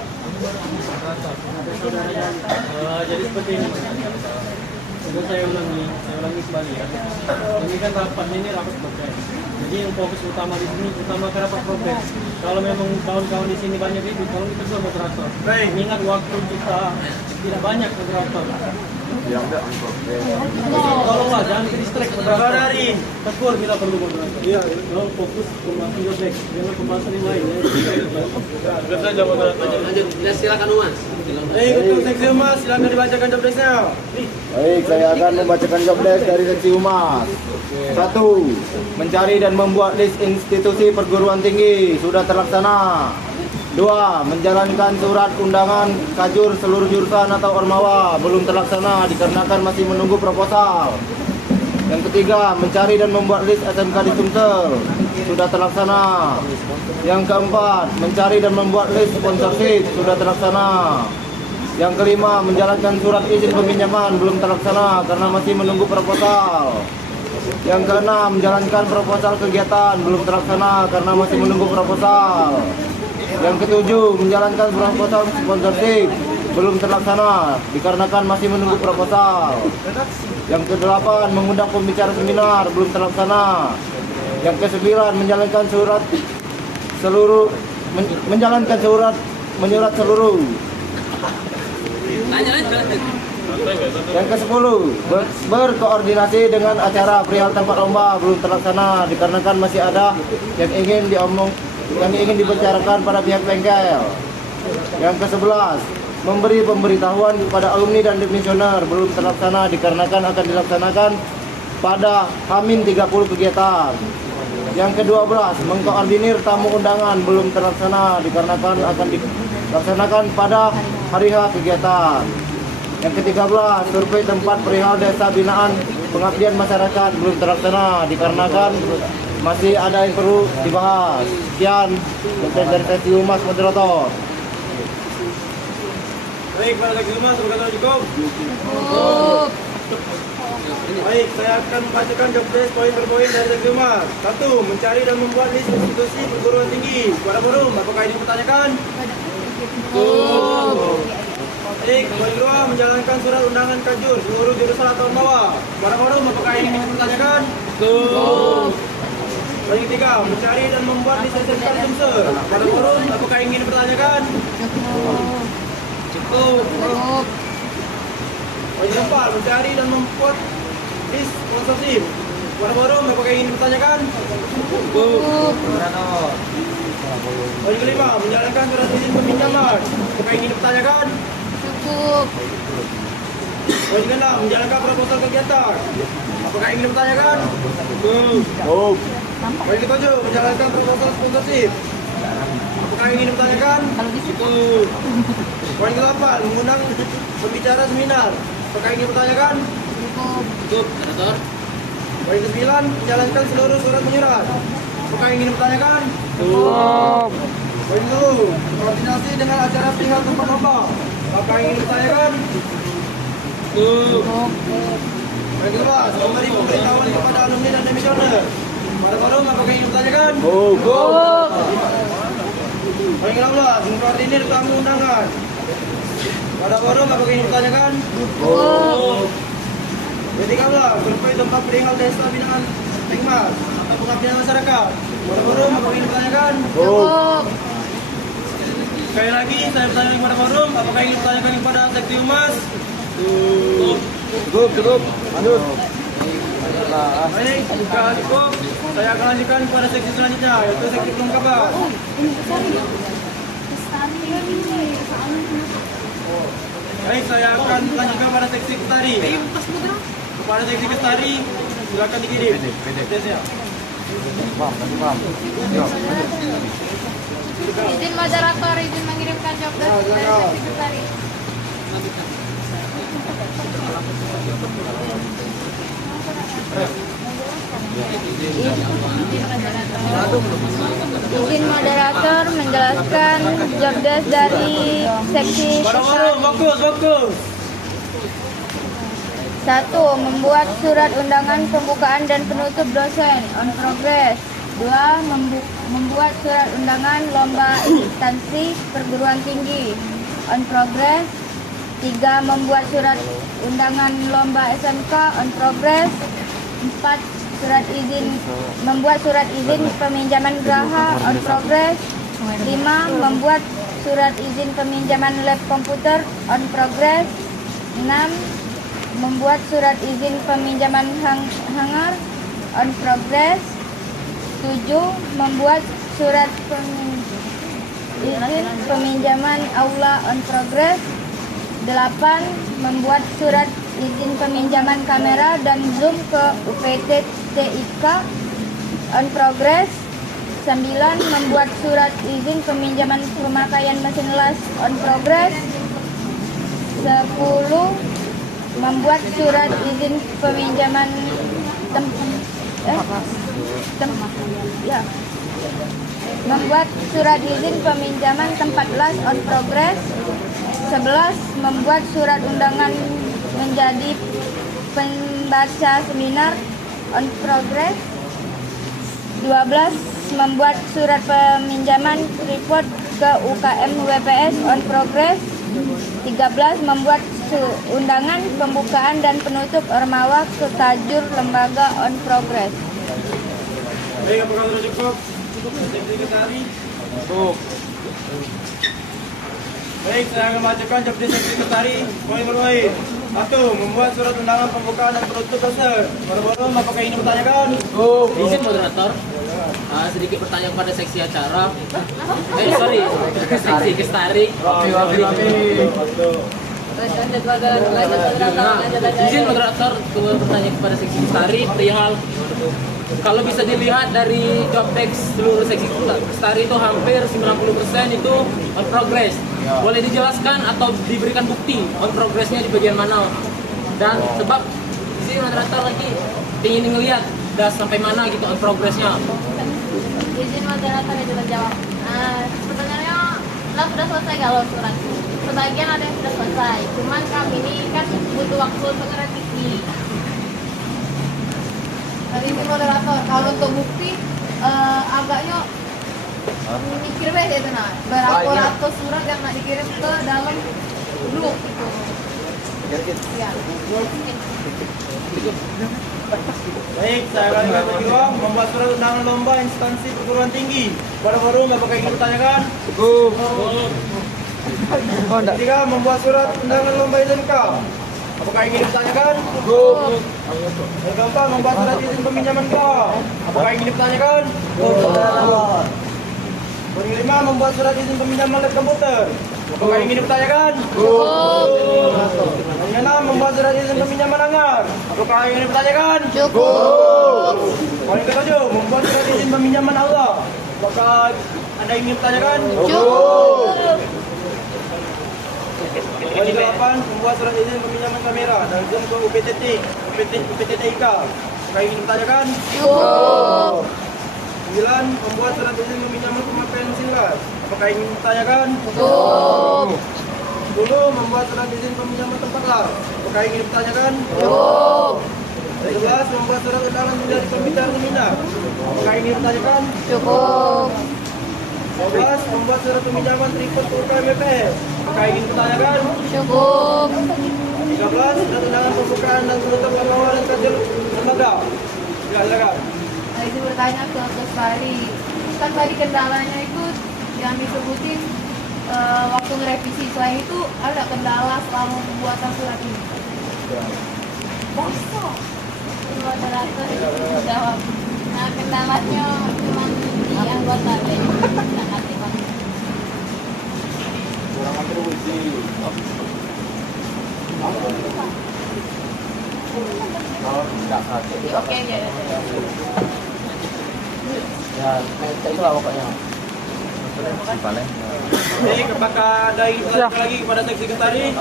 Jadi seperti ini. Sudah saya ulangi kembali ya. Ini kan rapat ini rapat progres. Jadi yang fokus utama di sini utama ke rapat progres. Kalau memang kawan-kawan di sini banyak ribut, tolong dipercepat moderator. Baik. Ingat waktu kita tidak banyak moderator. Tolonglah jangan ke distrik moderator. Saudari. Tegur bila perlu moderator. Iya. Tolong fokus pembahasan jotek, jangan pembahasan yang lain. Sudah saja moderator. Silakan Mas. Baik, untuk seksi Mas silakan dibacakan job desk-nya. Baik, saya akan membacakan job desk dari seksi humas. 1. Mencari dan membuat list institusi perguruan tinggi sudah terlaksana. 2. Menjalankan surat undangan kajur seluruh jurusan atau ormawa belum terlaksana dikarenakan masih menunggu proposal. Yang ketiga, mencari dan membuat list SMK di Sumsel sudah terlaksana. Yang keempat, mencari dan membuat list sponsorship sudah terlaksana. Yang kelima, menjalankan surat izin peminjaman belum terlaksana karena masih menunggu proposal. Yang keenam, menjalankan proposal kegiatan belum terlaksana karena masih menunggu proposal. Yang ketujuh, menjalankan proposal sponsorship belum terlaksana dikarenakan masih menunggu proposal. Yang kedelapan, mengundang pembicara seminar belum terlaksana. Yang kesembilan, menjalankan surat menyurat seluruh. Yang ke-10, berkoordinasi dengan acara perihal tempat lomba belum terlaksana dikarenakan masih ada yang ingin dibicarakan pada pihak bengkel. Yang ke-11, memberi pemberitahuan kepada alumni dan demisioner belum terlaksana dikarenakan akan dilaksanakan pada H-30 kegiatan. Yang ke-12, mengkoordinir tamu undangan belum terlaksana dikarenakan akan dilaksanakan pada hari H kegiatan. Yang ke-13, survei tempat perihal desa binaan pengabdian masyarakat belum terlaksana dikarenakan masih ada yang perlu dibahas. Sekian dari sesi humas moderator. Baik, para seksi humas, apakah cukup? Baik, saya akan membacakan job desk poin per poin dari seksi humas. 1. Mencari dan membuat list institusi perguruan tinggi. Kepada forum, apakah ini dipertanyakan? Baik, poin kedua, menjalankan surat undangan kajur seluruh jurusan atau ormawa. Kepada forum, apakah ini dipertanyakan? Poin ketiga, mencari dan membuat list SMK di Sumsel. Kepada forum, apakah ingin dipertanyakan? Cukup. Poin keempat, mencari dan membuat list sponsorship. Kepada forum, apakah ingin dipertanyakan? Cukup. Poin kelima, menjalankan surat izin peminjaman. Apakah ingin dipertanyakan? Cukup. Poin ke-6, menjalankan proposal kegiatan. Apakah ingin bertanyakan? Poin ke-7, menjalankan proposal sponsorship. Apakah ingin bertanyakan? Poin ke-8, mengundang pembicara seminar. Apakah ingin bertanyakan? Cukup, moderator. Poin ke-9, menjalankan seluruh surat menyurat. Apakah ingin bertanyakan? Poin ke-10, koordinasi dengan acara pihak tempat lomba. Apakah ingin bertanyakan? Poin ke-11, memberi pemberitahuan kepada alumni dan demisioner. Pada forum, apakah ingin bertanyakan? Poin ke-16, mengkoordinir tamu undangan. Pada forum, apakah ingin bertanyakan? Poin 13, survei tempat perihal desa binaan Pengmas atau pengabdian masyarakat. Pada forum, apakah ingin bertanyakan? Sekali lagi, saya bertanya kepada forum, apakah ingin bertanyakan kepada seksi humas? Cukup. Lanjut. Baik, jika cukup, saya akan lanjutkan kepada seksi selanjutnya, yaitu seksi pelengkapan. Baik, saya akan lanjutkan pada seksi kestari. Kepada seksi kestari, silakan dikirim. Tesnya. Izin moderator, izin mengirimkan job desk dari seksi kestari. Izin moderator menjelaskan job desk dari seksi Pada forum, fokus. 1. Membuat surat undangan pembukaan dan penutup dosen on progress. 2. Membuat surat undangan lomba instansi perguruan tinggi on progress. 3. Membuat surat undangan lomba SMK on progress. 4. Membuat surat izin peminjaman geraha on progress. 5. Membuat surat izin peminjaman lab komputer on progress. 6. Membuat surat izin peminjaman hangar on progress. 7. Membuat surat izin peminjaman aula on progress. 8. Membuat surat izin peminjaman kamera dan zoom ke UPT TIK on progress. 9. Membuat surat izin peminjaman pemakaian mesin las on progress. 10. Membuat surat izin peminjaman membuat surat izin peminjaman tempat las on progress. 11. Membuat surat undangan menjadi pembaca seminar on progress. 12. Membuat surat peminjaman report ke UKM WPS on progress. 13. Membuat undangan pembukaan dan penutup ormawa ke tajur lembaga on progress. Baik, apakah sudah cukup? Seksi kestari. Baik, saya akan membacakan job desk seksi kestari. Poin berbaik. 1. Membuat surat undangan pembukaan dan penutup dosen. Pada forum, apakah ingin bertanyakan? Izin moderator. Sedikit bertanya kepada seksi acara. Seksi kestari. Izin moderator bertanya kepada seksi kestari perihal kalau bisa dilihat dari job desk seluruh seksi kestari itu hampir 90% itu on progress. Boleh dijelaskan atau diberikan bukti on progressnya di bagian mana? Dan sebab izin moderator lagi ingin ngelihat udah sampai mana gitu on progressnya. Izin moderator itu terjawab. Sebenarnya lah sudah selesai kalau surat. Sebagian ada yang sudah selesai. Cuman kami ini kan butuh waktu untuk ngerevisi. Izin moderator, kalau untuk bukti agaknya mikir deh itu nah. Berapa ratus surat yang nak dikirim ke dalam grup itu. Ya. Baik, saya akan berjuang membuat surat undangan lomba instansi perguruan tinggi. Pada forum, apakah ingin bertanyakan? Ketiga, membuat surat undangan lomba SMK. Apakah ingin dipertanyakan? Yang keempat, membuat surat izin peminjaman geraha. Apakah ingin dipertanyakan? Yang kelima, membuat surat izin peminjaman lab komputer. Apakah ingin dipertanyakan? Cukup. Yang keenam, membuat surat izin peminjaman anggar. Apakah ingin dipertanyakan? Cukup. Poin ketujuh, membuat surat izin peminjaman aula. Apakah Anda ingin dipertanyakan? Cukup. Poin ke-8, membuat surat izin peminjaman kamera dan zoom ke UPTTIK. Apakah ingin dipertanyakan? Cukup. 9, membuat surat izin peminjaman pemakaian mesin gas. Apakah ingin dipertanyakan? Cukup. 10, membuat surat izin peminjaman tempat las. Apakah ingin dipertanyakan? Cukup. 11, membuat surat undangan menjadi pembicara seminar. Apakah ingin dipertanyakan? Cukup. 12, membuat surat peminjaman tripod UKM BPS. Apakah ingin dipertanyakan? Cukup. 13, surat undangan pembukaan dan penutupan pengawalan kerja lembaga. Silakan. Nah, itu bertanya ke Sari. Kan tadi kendalanya itu yang disebutin waktu ngerevisi. Selain itu ada kendala selama pembuatan surat ini? Bosok. Moderator jawab. Nah, kendalanya cuma di anggota deh. Nggak ngerti banget. Jadi oke aja. Ya, kayak itu lah pokoknya. Baik, apakah ada yang lagi kepada seksi tadi?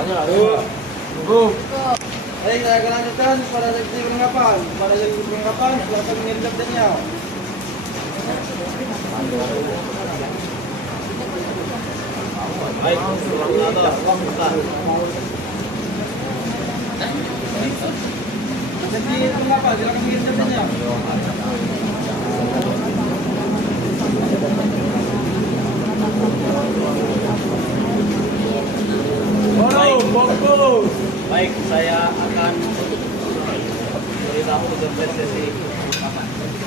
Baik, saya akan lanjutkan kepada seksi perlengkapan. Kepada seksi perlengkapan, silakan mengirim absennya. Baik, seksi perlengkapan, silakan mengirim absennya. Baik, saya akan beritahu untuk sesi.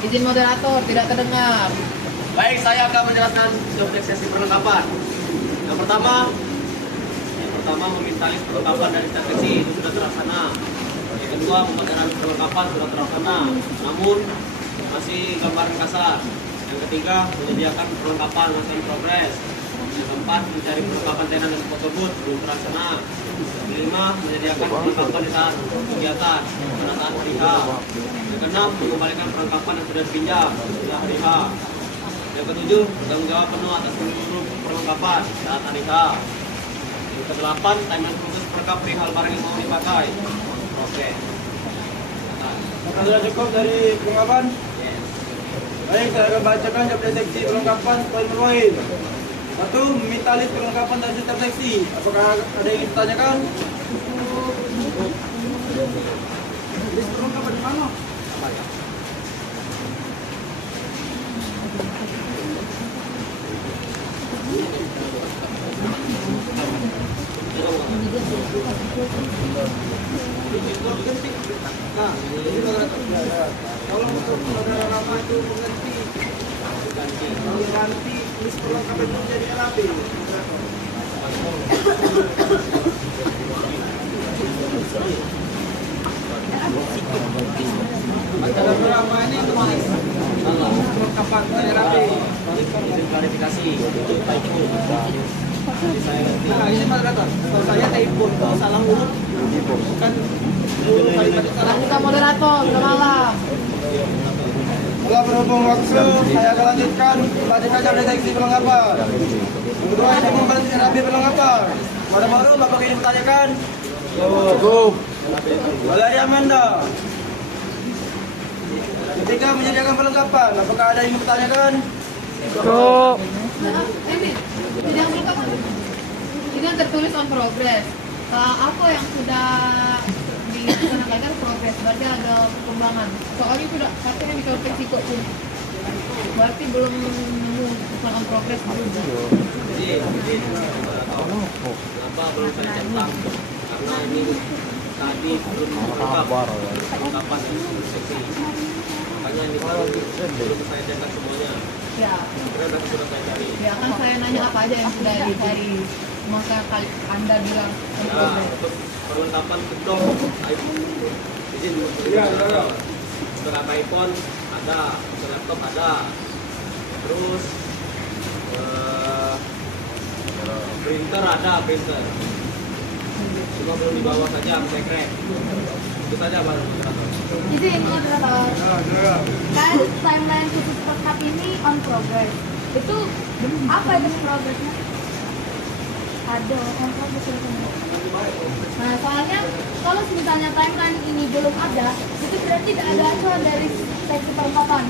Izin moderator, tidak terdengar. Baik, saya akan menjelaskan job sesi perlengkapan. Yang pertama meminta list perlengkapan dari seksi itu sudah terlaksana. Yang kedua, membuat perlengkapan sudah terlaksana, namun masih gambaran kasar. Yang ketiga, menyediakan perlengkapan masih in progress. Yang keempat, mencari perlengkapan tenan dan photobooth belum terlaksana. Yang kelima, menyediakan perlengkapan di saat kegiatan pada saat hari H. Yang keenam, mengembalikan perlengkapan yang sudah dipinjam setelah hari H. Yang ketujuh, tanggung jawab penuh atas seluruh perlengkapan saat hari H. Yang kedelapan, timeline khusus perlengkap perihal barang yang mau dipakai. Oke. Sudah cukup dari perlengkapan? Baik, saya akan bacakan job seksi perlengkapan poin per poin. 1. Meminta list perlengkapan dari setiap seksi. Apakah ada yang ingin ditanyakan? List perlengkapan di mana? Nah, ini kalau untuk saudara lama itu mengganti list perlengkapan itu menjadi LAB. Saudara lama ini perlengkapan menjadi LAB. Izin klarifikasi. Nah, ini moderator. Kalau saya typo itu salah urut. Bukan salah. Kita moderator, udah malam. Setelah berhubung waktu, saya akan lanjutkan pelajaran job deteksi perlengkapan. Yang kedua, ini membantu terapi perlengkapan. Pada baru, Bapak ingin bertanyakan? Cukup. Valeria Amanda. Ketika menyediakan perlengkapan, apakah ada yang ingin bertanyakan? Cukup. Ini, jadi yang belum ini yang tertulis on progress. Apa yang sudah dilaksanakan progress, berarti ada perkembangan. Soalnya itu udah katanya dikoreksi kok pun. Berarti belum nemu on progress belum. Kenapa belum saya centang? Karena ini tadi belum lengkap perlengkapan seksi. Makanya ini belum saya cetak semuanya. Ya. Karena sudah saya cari. Ya kan saya nanya apa aja yang sudah dicari. Maka Anda bilang on Ya, progress. untuk perlengkapan gedung izin untuk iPhone ada, untuk laptop ada, terus Printer ada, printer. Cuma belum dibawa saja, sekret. Itu saja Pak Moderator. Izin moderator. Kan timeline khusus perkap ini on progress. Itu apa itu progressnya? Ada on progress itu. Nah soalnya kalau misalnya timeline ini belum ada, itu berarti tidak ada acuan dari seksi perlengkapan.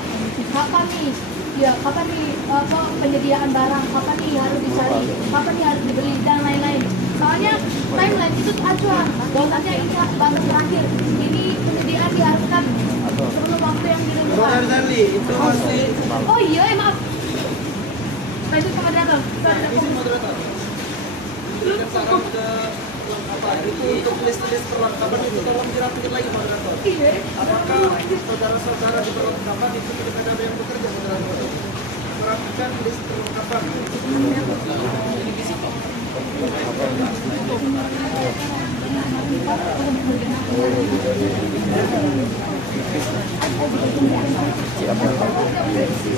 Kapan nih? Ya kapan nih apa penyediaan barang? Kapan nih harus dicari? Kapan nih harus dibeli dan lain-lain. Soalnya timeline itu acuan. Bahwasanya ini batas terakhir. Ini penyediaan diharuskan sebelum waktu yang ditentukan. Itu masih Oh iya, maaf. Lanjut ke moderator. izin moderator. Sekarang ke apa? Itu untuk list-list perlengkapan itu tolong dirapin lagi moderator. Iya. Apakah saudara-saudara di perlengkapan itu tidak ada yang bekerja moderator? Merapikan list perlengkapan.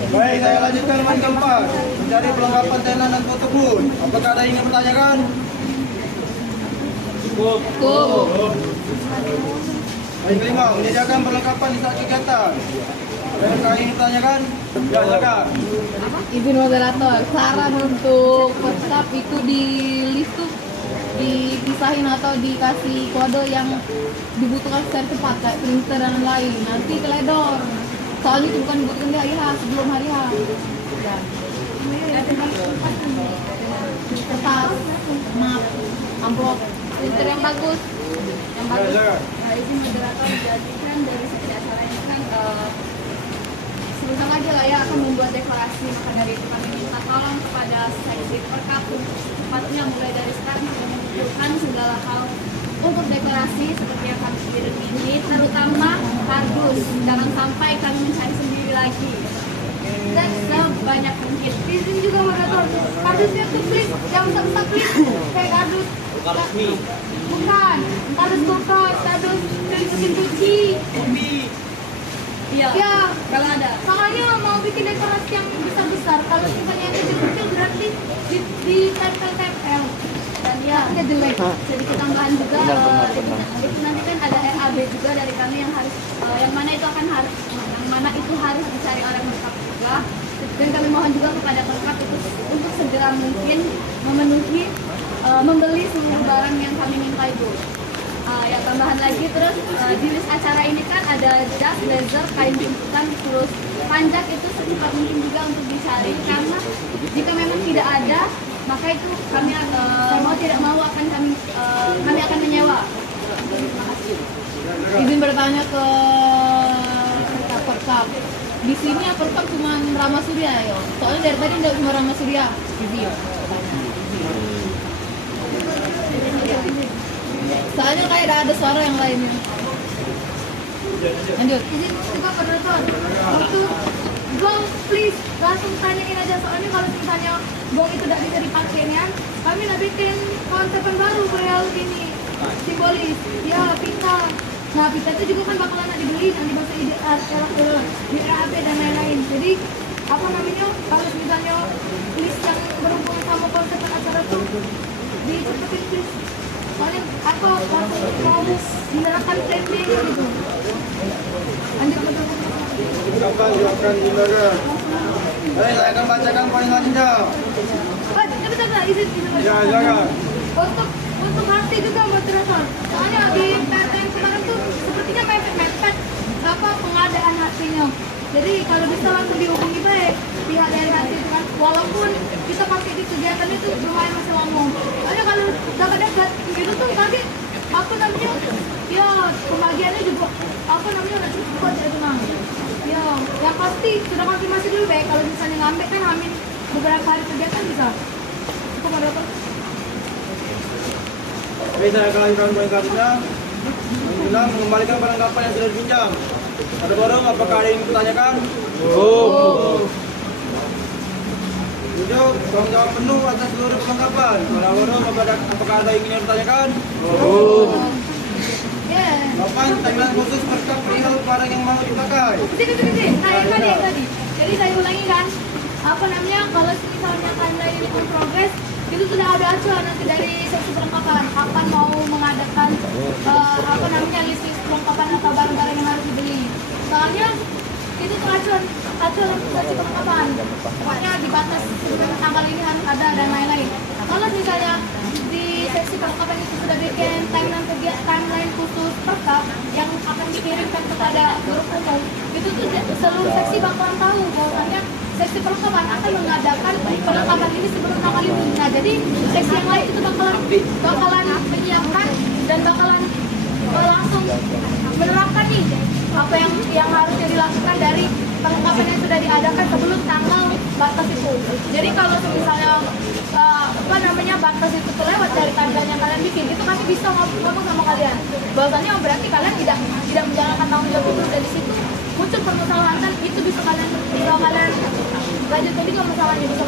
Baik, saya lanjutkan poin keempat. Mencari perlengkapan tenan dan foto booth. Apakah ada yang ingin bertanyakan? Cukup. Poin kelima, menyediakan perlengkapan di saat kegiatan. Ada yang ingin bertanyakan? Ya, silakan. Izin moderator, saran untuk perkap itu di list tuh dipisahin atau dikasih kode yang dibutuhkan secara cepat kayak printer dan lain. Nanti teledor. Soalnya itu bukan dibutuhkan di hari H, sebelum hari H. Ya. Kertas, map, amplop, Printer yang bagus. Yang Ya, bagus. silakan. Nah, izin moderator menjadikan dari setiap acara ini kan sebesar aja lah ya akan membuat deklarasi, maka dari itu kami minta tolong kepada seksi perkap sepatutnya mulai dari sekarang mengumpulkan segala hal untuk deklarasi seperti yang kami kirim ini, terutama kardus. Jangan sampai kami mencari sendiri lagi. Dan sebanyak mungkin. Di sini juga moderator kardusnya tuh please, yang besar please kayak kardus. Bukan resmi. Bukan, kardus kulkas, kardus dari mesin cuci. Iya. Ya, kalau ada. Makanya mau bikin dekorasi yang besar-besar. Kalau misalnya yang kecil-kecil berarti di tempel-tempel. Dan ya, jelek. Jadi tambahan juga. Itu nanti kan ada RAB juga dari kami yang harus, yang mana itu harus dicari oleh perkap juga. Dan kami mohon juga kepada perkap itu untuk segera mungkin memenuhi, membeli seluruh barang yang kami minta itu. Ya tambahan lagi terus di list acara ini kan ada jas, blazer, kain jemputan, terus panjak itu secepat mungkin juga untuk dicari karena jika memang tidak ada maka itu kami mau tidak mau akan kami akan menyewa. Terima kasih. izin bertanya ke perkap. Di sini ya perkap cuma Rama Surya ya. Soalnya dari tadi nggak cuma Rama Surya. Izin. Soalnya kayak ada suara yang lainnya. Lanjut. Izin juga moderator. Waktu gong please langsung tanyain aja soalnya kalau misalnya gong itu tidak bisa dipakai kan, kami nak bikin konsep yang baru perihal ini simbolis. Ya pita. Nah pita itu juga kan bakalan nak dibeli nanti bahasa di RAB dan lain-lain. Jadi apa namanya kalau misalnya list yang berhubungan sama konsep acara tuh dicepetin please. Soalnya apa mau menerapkan trending gitu. Lanjut Silakan silakan. Baik, saya akan bacakan poin selanjutnya. Bentar, izin. Ya, silakan. Untuk arti juga moderator. Soalnya di PTN kemarin tuh sepertinya mepet apa pengadaan artinya. Jadi kalau bisa langsung dihubungi baik pihak dari hati itu kan. Walaupun kita pakai di kegiatan itu lumayan masih lama. Soalnya kalau dekat-dekat itu tuh tadi apa namanya? Ya pembagiannya juga apa namanya nggak cukup ya tenang. Ya, yang pasti sudah konfirmasi dulu baik. Kalau misalnya ngambil kan amin beberapa hari kegiatan bisa. Cukup moderator. Baik, saya akan lanjutkan poin selanjutnya. Menjelang mengembalikan perlengkapan yang sudah dipinjam. Ada borong, apakah ada yang ingin ditanyakan? Tujuh, tanggung jawab penuh atas seluruh perlengkapan. Kalau borong, apakah ada yang ingin ditanyakan? Delapan, timeline khusus perkap perihal barang yang mau dipakai. Nah yang tadi. Jadi saya ulangi kan, apa namanya kalau misalnya timeline ini on progress, itu sudah ada acuan nanti dari seksi perlengkapan kapan mau mengadakan list perlengkapan atau barang-barang yang harus dibeli. Soalnya itu tuh acuan seksi perlengkapan. Pokoknya dibatas tanggal ini harus ada dan lain-lain. Kalau misalnya di seksi perlengkapan itu sudah bikin timeline khusus perkap yang akan dikirimkan kepada guru umum, itu tuh seluruh seksi bakalan tahu bahwasanya seksi perlengkapan akan mengadakan perlengkapan ini sebelum tanggal ini. Nah, jadi seksi yang lain itu bakalan menyiapkan dan bakalan langsung menerapkan nih apa yang harusnya dilakukan dari perlengkapan yang sudah diadakan sebelum tanggal batas itu. Jadi kalau misalnya batas itu terlewat dari tanggal yang kalian bikin, itu pasti bisa ngomong sama kalian bahwasannya berarti kalian tidak menjalankan tanggung jawab itu, dan di situ muncul permasalahan, dan itu bisa kalian lanjutkan juga masalahnya, bisa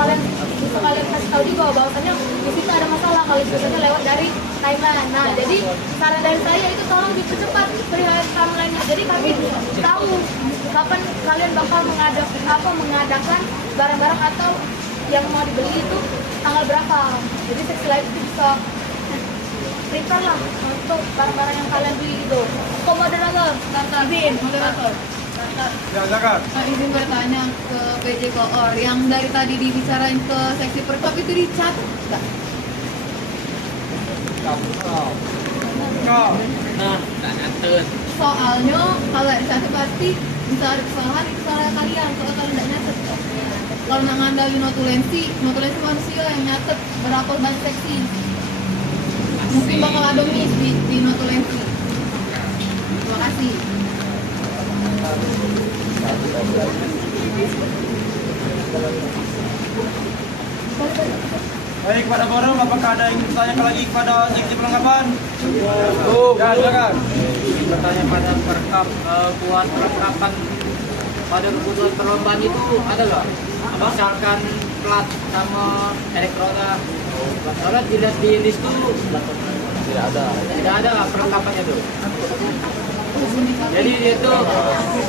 kalian kasih tahu juga bahwasannya di situ ada masalah kalau misalnya lewat dari timeline. Nah, jadi saran dari saya itu tolong dipercepat perihal timeline-nya. Jadi kami tahu kapan kalian bakal mengadakan barang-barang atau yang mau dibeli itu tanggal berapa. Jadi seksi lain itu bisa prepare lah untuk barang-barang yang kalian beli itu. Moderator, izin moderator. Ya, silakan. Izin bertanya ke PJ Koor, yang dari tadi dibicarain ke seksi perkap itu dicatat nggak? Nah, tak nyatet. Soalnya kalau dicatat pasti bisa ada kesalahan, itu salah kalian kalau kalian nggak nyatet. Kalau nggak ngandalin notulensi manusia yang nyatet berapa banyak seksi. Mungkin bakal ada miss di notulensi. Terima kasih. Baik, pada forum, apakah ada yang bertanya lagi kepada seksi perlengkapan? Ya, silakan. Bertanya pada perkap buat perlengkapan pada kebutuhan perlombaan itu ada nggak? Misalkan plat sama elektroda. Soalnya dilihat di list tuh tidak ada perlengkapannya tuh. Jadi itu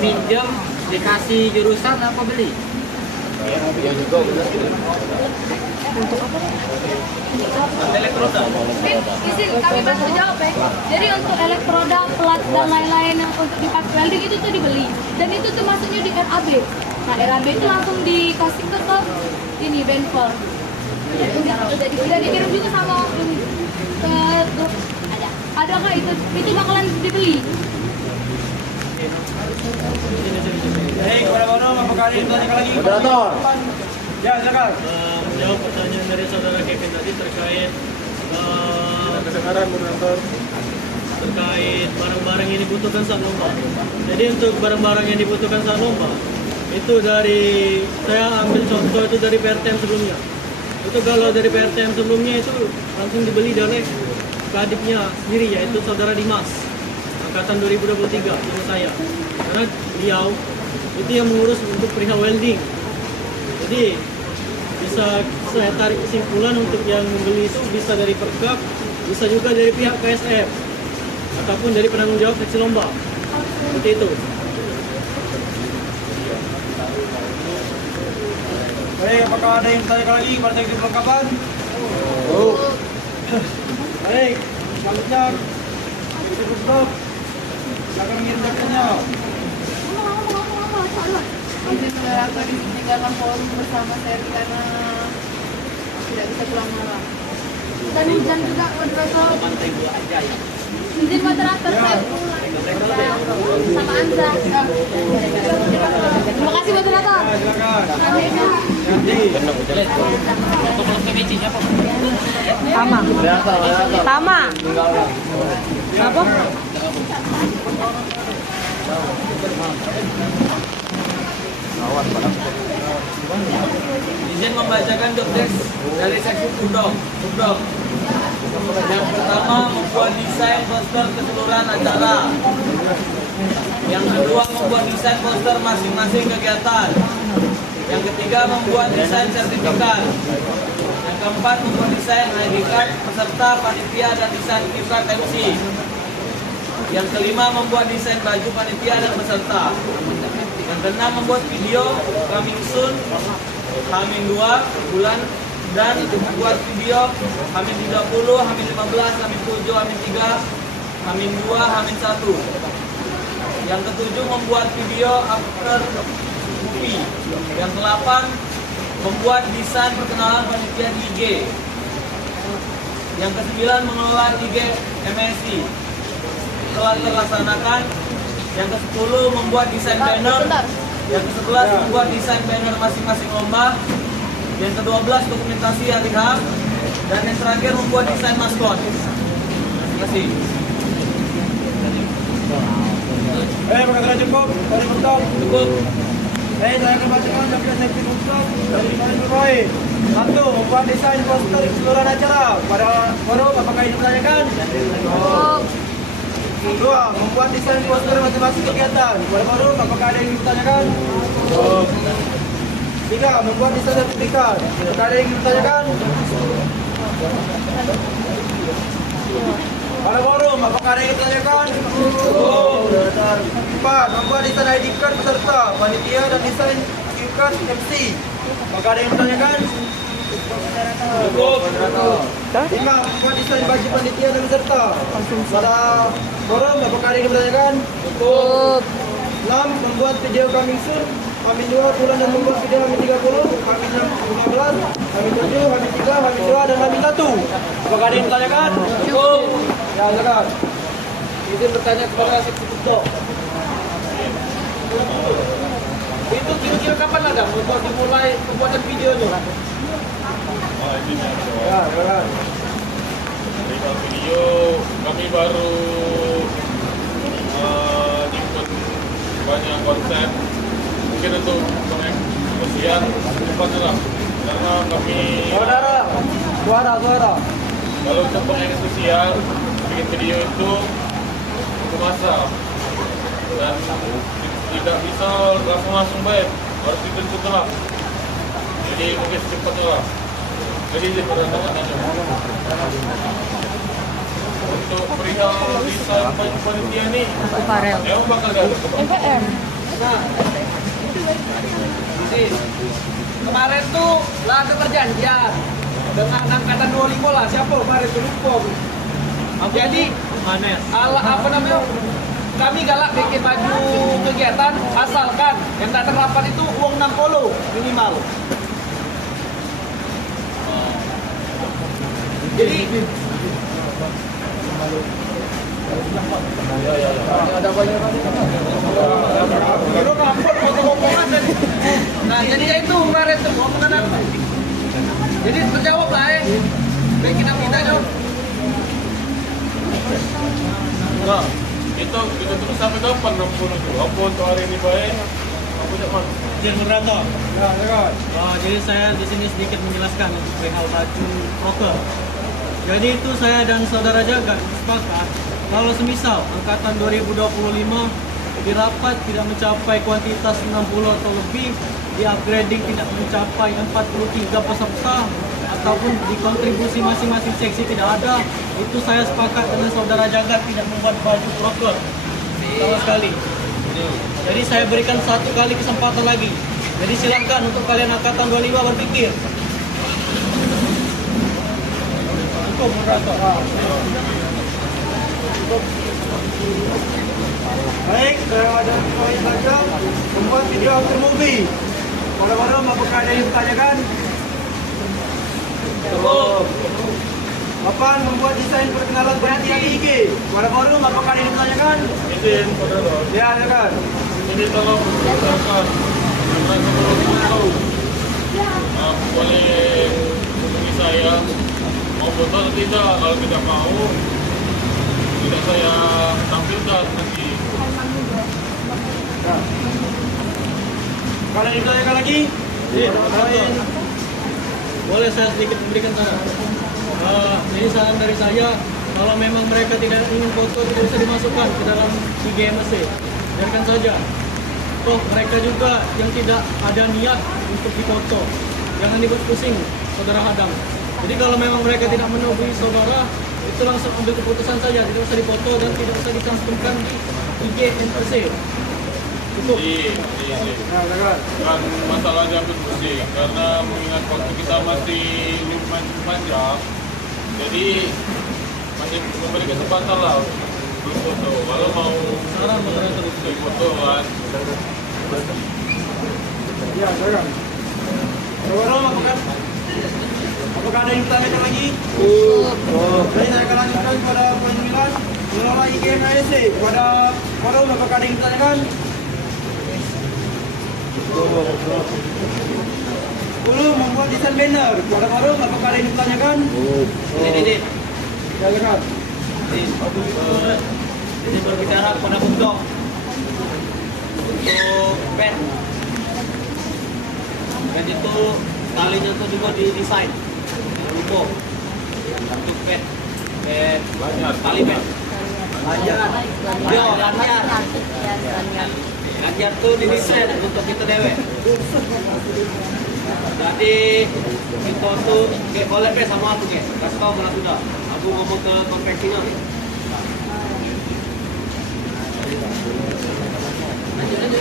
minjem dikasih jurusan apa beli? Ya juga benar. Elektroda. Izin kami bantu jawab ya. Jadi untuk elektroda, plat dan lain-lain yang untuk dipakai welding itu tuh dibeli, dan itu tuh masuknya di RAB. Nah, RAB itu langsung dikasih ke ini Benfor. Udah dikirim juga sama ke grup. Ada nggak itu bakalan dibeli? Baik, pada forum, apakah ada yang bertanya lagi? Moderator. Ya, silakan. Menjawab pertanyaan dari saudara Kevin tadi terkait Kedengaran moderator. terkait barang-barang yang dibutuhkan saat lomba. Jadi untuk barang-barang yang dibutuhkan saat lomba itu saya ambil contoh itu dari PRTM sebelumnya. Itu kalau dari PRTM sebelumnya itu langsung dibeli oleh kadipnya sendiri, yaitu saudara Dimas angkatan 2023 sama saya, karena beliau itu yang mengurus untuk perihal welding. Jadi bisa saya tarik kesimpulan untuk yang membeli itu bisa dari perkap, bisa juga dari pihak KSF ataupun dari penanggung jawab seksi lomba. Seperti itu. Baik, apakah ada yang bertanya lagi kepada seksi perlengkapan? Baik, selanjutnya seksi perlengkap akan mengirim jawabannya. Izin moderator meninggalkan forum bersama Seri karena tidak bisa pulang malam. Dan hujan juga moderator. Izin moderator saya sama Anza. Terima kasih moderator. Ya, silakan. Tama. Apa? Izin membacakan jobdesk dari seksi Subdom. Yang pertama, membuat desain poster keseluruhan acara. Yang kedua, membuat desain poster masing-masing kegiatan. Yang ketiga, membuat desain sertifikat. Yang keempat, membuat desain ID card peserta, panitia, dan desain keycard MC. Yang kelima, membuat desain baju panitia dan peserta. Yang keenam, membuat video coming soon H-2 bulan dan buat video Hamin 30, Hamin 15, Hamin 7, Hamin 3, Hamin 2, Hamin 1. Yang ketujuh membuat video after movie. Yang ke-8 membuat desain perkenalan panitia di IG. Yang ke-9 mengelola IG MSI. Telah terlaksanakan. Yang ke-10 membuat desain banner. Yang ke-11 membuat desain banner masing-masing lomba. Yang ke-12 dokumentasi hari HAM. Dan yang terakhir membuat desain maskot. Terima kasih. Perkataan cukup dari Bentok. Cukup. Saya akan bacakan daftar seksi Bentok dari Paling Roy. 1. Membuat desain poster keseluruhan acara. Pada forum, apakah ini ditanyakan? 2. Membuat desain poster masing-masing kegiatan. Pada forum, apakah ada yang ditanyakan? 3. Membuat desain sertifikat. Apakah ada yang ditanyakan? Pada forum, apakah ada yang ditanyakan? 4. Membuat desain ID card peserta, panitia dan desain QR card MC. Apakah ada yang ditanyakan? 5. Membuat desain baju panitia dan peserta. Pada forum, apakah ada yang ditanyakan? 6. Membuat video coming soon. Hamin 2 bulan dan membuat video Hamin 30, Hamin 15, Hamin 7, Hamin 3, Hamin 2 dan Hamin 1. Apakah ada yang ditanyakan? Cukup. Ya, silakan. Izin bertanya kepada seksi Bentok. Itu kira-kira kapan ada untuk dimulai pembuatan videonya? Ya, silakan. Dari kalau video kami baru nyimpen banyak konsep. Mungkin untuk pengekspedisian cepat lah, karena kami Suara. kalau untuk pengekspedisian bikin video itu masa dan tidak bisa langsung baik, harus dibentuk lah. Jadi mungkin cepat lah. Jadi diperhatikan untuk perihal desain panitia ini, yang bakal ada MPR. Kemarin tuh lah ada perjanjian dengan angkatan 25 lah, siapa kemarin tuh lupa. Jadi apa namanya, kami galak bikin baju kegiatan asalkan yang datang rapat itu uang 60 minimal. Jadi ada banyak. Nah, jadi itu kemarin tuh omongan apa? Jadi terjawab lah ya. Baik kita jawab. Nah, itu kita terus sampai kapan 60 itu? Apa untuk hari ini baik? Apa zaman? Izin Suranto. Ya, silakan. Jadi saya di sini sedikit menjelaskan untuk perihal baju proker. Jadi itu saya dan saudara Jagat sepakat kalau semisal angkatan 2025 di rapat tidak mencapai kuantitas 60 atau lebih, di upgrading tidak mencapai 43 peserta, ataupun di kontribusi masing-masing seksi tidak ada, itu saya sepakat dengan saudara Jagat tidak membuat baju proker sama sekali. Jadi saya berikan satu kali kesempatan lagi. Jadi silakan untuk kalian angkatan 25 berpikir. Baik, saya ada poin saja membuat video after movie. Kalau apakah ada yang ditanyakan? Cukup. 8. Membuat desain perkenalan panitia di IG. Pada forum, apakah ada yang ditanyakan? Izin, saudara. Ya, silakan. Ini tolong silakan. Karena sebelum tahu, boleh hubungi saya. Mau foto atau tidak? Kalau tidak mau, tidak saya tampilkan nanti. Kalau ditanyakan lagi? Boleh saya sedikit memberikan saran? Ini saran dari saya, kalau memang mereka tidak ingin foto tidak bisa dimasukkan ke dalam IG MSC, biarkan saja. Toh mereka juga yang tidak ada niat untuk difoto, jangan dibuat pusing saudara Hadam. Jadi kalau memang mereka tidak menuhi saudara, itu langsung ambil keputusan saja, tidak usah difoto dan tidak usah dicantumkan di IG MSC. Kan masalahnya bersih karena mengingat waktu kita masih lumayan panjang, jadi masih memberi kesempatan lah belum foto. Kalau mau foto kan. Ya, silakan. Saudara, apakah ada yang bertanya lagi? Jadi saya akan lanjutkan pada poin 9. Mengelola IGMASC. Pada forum apakah ada yang ditanyakan? 10. Membuat desain banner. Pada forum apakah ada yang ditanyakan? Ini Silakan. Ini berbicara pada bentuk untuk pen. Dan itu talinya itu juga didesain untuk pen tali pen. Lanyar tuh didesain untuk kita dewe. Jadi itu tuh kayak boleh sama aku ya. Kasih tahu mana sudah. Aku ngomong ke konveksinya nih.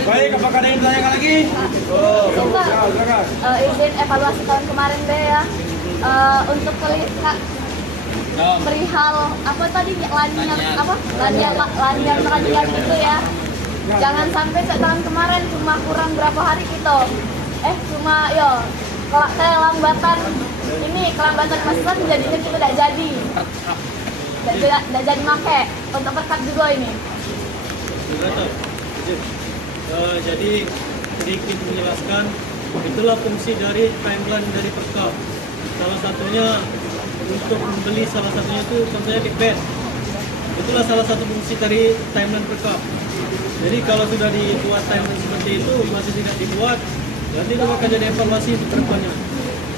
Baik, apakah ada yang ditanyakan lagi? Suka. Ya, silakan. Izin evaluasi tahun kemarin deh ya. Untuk melihat perihal apa tadi lanyar peradilan itu ya. Jangan sampai tahun kemarin cuma kurang berapa hari gitu. Cuma kelambatan pesan jadinya kita tidak jadi. Tidak jadi make untuk berkat juga ini. Jadi sedikit menjelaskan, itulah fungsi dari timeline dari Perkap. Salah satunya untuk membeli salah satunya itu contohnya di bed. Itulah salah satu fungsi dari timeline Perkap. Jadi kalau sudah dibuat timeline seperti itu masih tidak dibuat, berarti itu akan jadi evaluasi untuk kedepannya.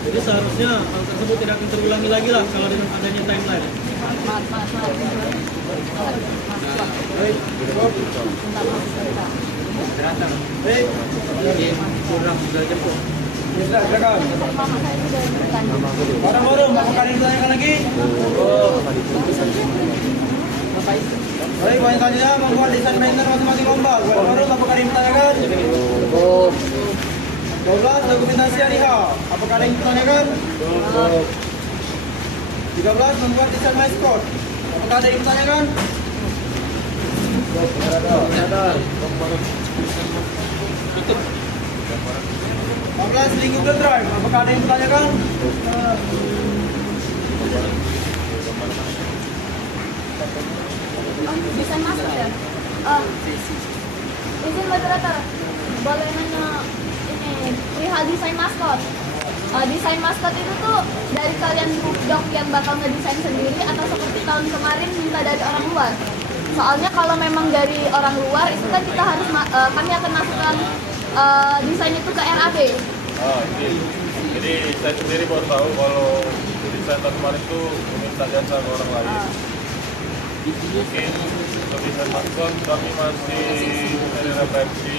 Jadi seharusnya hal tersebut tidak akan terulangi lagi lah kalau dengan adanya timeline. Baik. Silakan. Pada forum apakah ada yang ditanyakan lagi? Baik, poin selanjutnya membuat desain banner masing-masing lomba. Pada forum apakah ada yang ditanyakan? 12. Dokumentasi hari H. Apakah ada yang ditanyakan? 13. Membuat desain maskot. Apakah ada yang ditanyakan? 14. Link Google Drive. Apakah ada yang ditanyakan? Desain masuk ya? Izin moderator, boleh nanya ini perihal desain maskot. Desain maskot itu tuh dari kalian dok yang bakal ngedesain sendiri atau seperti tahun kemarin minta dari orang luar? Soalnya kalau memang dari orang luar itu kan kita harus kami akan masukkan desain itu ke RAB. Jadi saya sendiri baru tahu kalau desain tahun kemarin itu meminta jasa ke orang lain. Mungkin untuk desain maskot kami masih dari referensi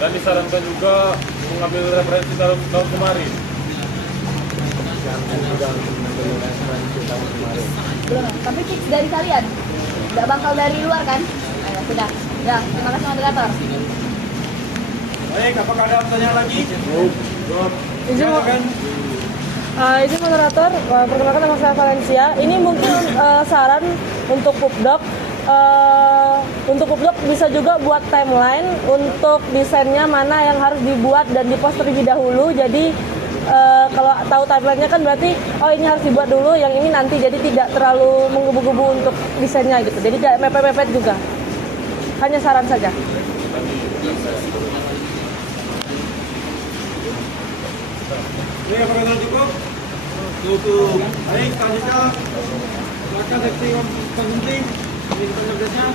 dan disarankan juga mengambil referensi tahun kemarin. Belum, tapi fix dari kalian, nggak bakal dari luar kan? Ayo, sudah. Ya, terima kasih moderator. Baik, apakah ada pertanyaan lagi? Izin moderator, perkenalkan nama saya Valencia. Ini mungkin saran untuk Pupdok. Untuk Pupdok bisa juga buat timeline untuk desainnya mana yang harus dibuat dan dipost terlebih dahulu. Jadi kalau tahu timelinenya kan berarti ini harus dibuat dulu, yang ini nanti. Jadi tidak terlalu menggebu-gebu untuk desainnya gitu. Jadi tidak mepet-mepet juga. Hanya saran saja. Baik, apakah sudah cukup? Cukup. Baik, selanjutnya silakan seksi penghenti. Ini kita nyobresnya.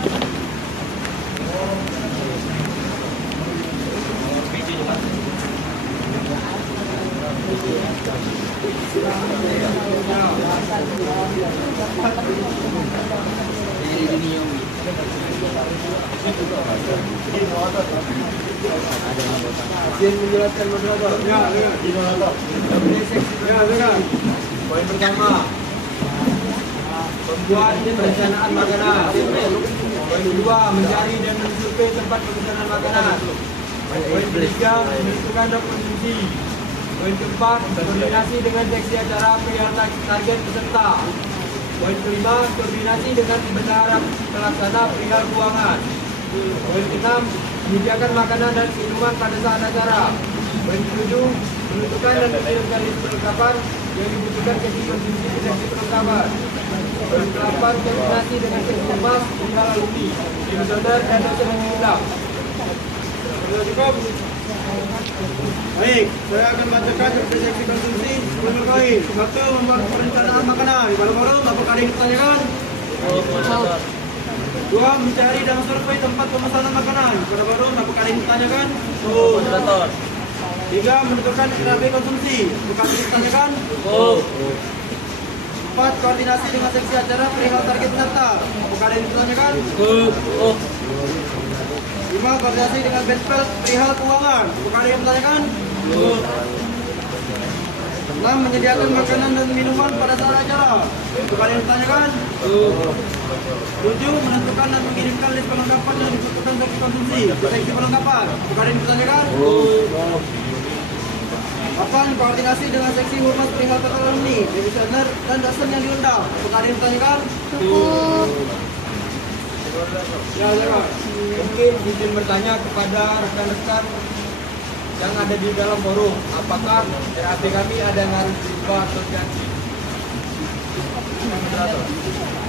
Izin menjelaskan moderator. Ya, moderator. Ya, silakan. Poin pertama, membuat perencanaan makanan. Poin kedua, mencari dan mensurvei tempat pemesanan makanan. Poin ketiga, menentukan dok konsumsi. Poin keempat, koordinasi dengan seksi acara perihal target peserta. Poin kelima, koordinasi dengan bendahara pelaksana perihal keuangan. Poin keenam, menyediakan makanan dan minuman pada saat acara. Poin ketujuh, menentukan dan mengirimkan list perlengkapan yang dibutuhkan seksi konsumsi ke seksi perlengkapan. Poin ke-8, koordinasi dengan seksi humas perihal alumni, komisioner dan dosen pembimbing. Sudah cukup? Baik, saya akan bacakan dari seksi konsumsi sebelum poin. 1. Membuat perencanaan makanan. Kalau forum, apakah ada yang ditanyakan? 2. Mencari dan survei tempat pemesanan makanan. Pada forum, apakah ada yang ditanyakan? 3. Menentukan RAB konsumsi. Apakah ada yang ditanyakan? 4. Koordinasi dengan seksi acara perihal target peserta. Apakah ada yang ditanyakan? 5. Koordinasi dengan Benspel perihal keuangan. Apakah ada yang ditanyakan? 6. Menyediakan makanan dan minuman pada saat acara. Apakah ada yang ditanyakan? 7. Menentukan dan mengirimkan list perlengkapan yang dibutuhkan seksi konsumsi ke seksi perlengkapan. Apakah ada yang ditanyakan? 8. Koordinasi dengan seksi humas perihal tata alumni, komisioner dan dosen yang diundang. Apakah ada yang ditanyakan? Ya, mungkin izin bertanya kepada rekan-rekan yang ada di dalam forum, apakah RAB kami ada yang harus diubah atau diganti?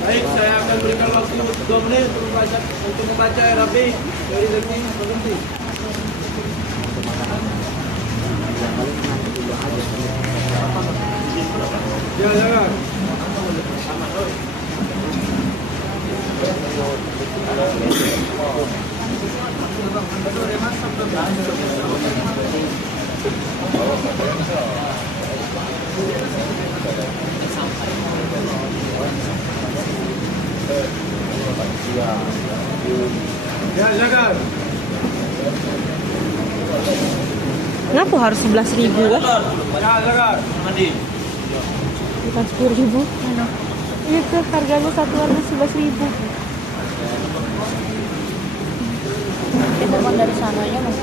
Baik, saya akan berikan waktu 2 menit untuk membaca RAB dari seksi konsumsi. Ya, jangan. Ya, jangan. Kenapa harus 11.000 ya? Ya, jangan. Mandi. Bukan 10.000. Itu harganya satuan 11.000. Kita mau dari sananya mas.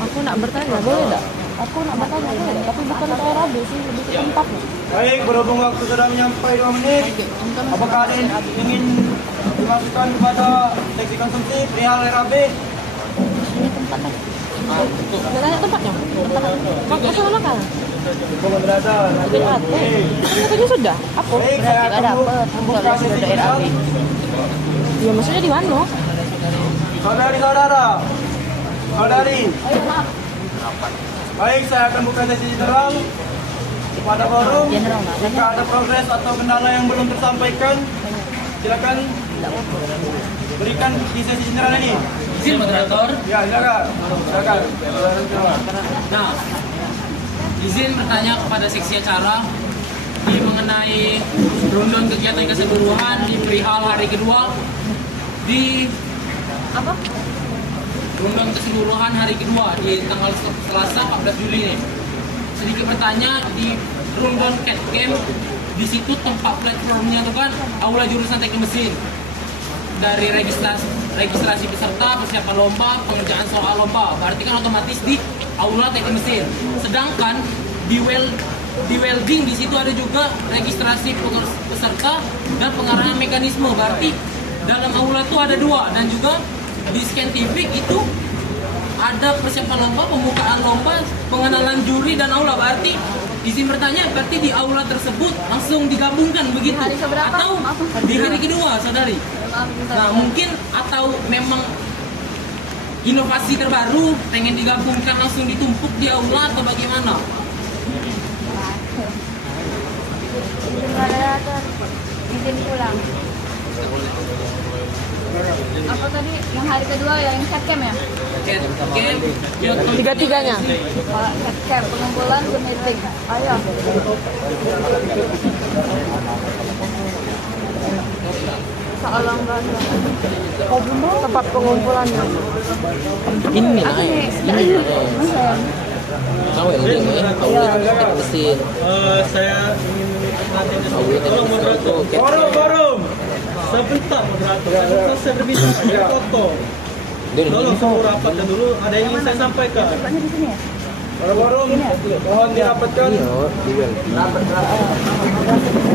Aku nak bertanya, boleh tak? Aku nak bertanya, boleh, tapi bukan ke RAB sih, lebih ke tempatnya. Baik, berhubung waktu sudah menyampai 2 menit, apakah ada yang ingin dimasukkan kepada seksi konsumsi perihal RAB? Ini tempatnya. Nggak tanya tempatnya? Tempat asal mana kan? Bukan berada. Tidak ada. Katanya sudah. Apa? Baik, saya Berarti akan ada apa? membuka Sudah sesi ada RAB. Ya maksudnya di mana? Saudari-saudara, saudari. Baik, saya akan buka sesi general kepada forum. Jika ada progres atau kendala yang belum tersampaikan, silakan berikan di sesi general ini. Izin moderator. Ya, silakan. Silakan. Nah, izin bertanya kepada seksi acara mengenai rundown kegiatan keseluruhan di perihal hari kedua di Apa? rundown keseluruhan hari kedua di tanggal Selasa 14 Juli ini. Sedikit bertanya di rundown cat game, di situ tempat platformnya itu kan aula jurusan teknik mesin. Dari registrasi peserta, persiapan lomba, pengerjaan soal lomba, berarti kan otomatis di aula teknik mesin. Sedangkan di welding di situ ada juga registrasi peserta dan pengarahan mekanisme. Berarti dalam aula itu ada 2 dan juga di Scientific itu ada persiapan lomba, pembukaan lomba, pengenalan juri dan aula. Berarti izin bertanya, berarti di aula tersebut langsung digabungkan begitu? Hari keberapa? Atau di hari kedua, saudari? Nah, mungkin atau memang inovasi terbaru pengen digabungkan langsung ditumpuk di aula atau bagaimana? Moderator, izin pulang. Apa tadi yang hari kedua ya, yang catcam ya? Tiga-tiganya. Catcam, pengumpulan, Zoom meeting. Ayo. soal bahasa. Tempat pengumpulannya. Ini tahu ya mesin. Saya ingin meminta perhatian tolong moderator. Forum. Sebentar moderator. Saya berbicara. Jadi foto. Tolong semua rapatkan dulu. Ada yang ingin saya sampaikan. Forum. Mohon dirapatkan.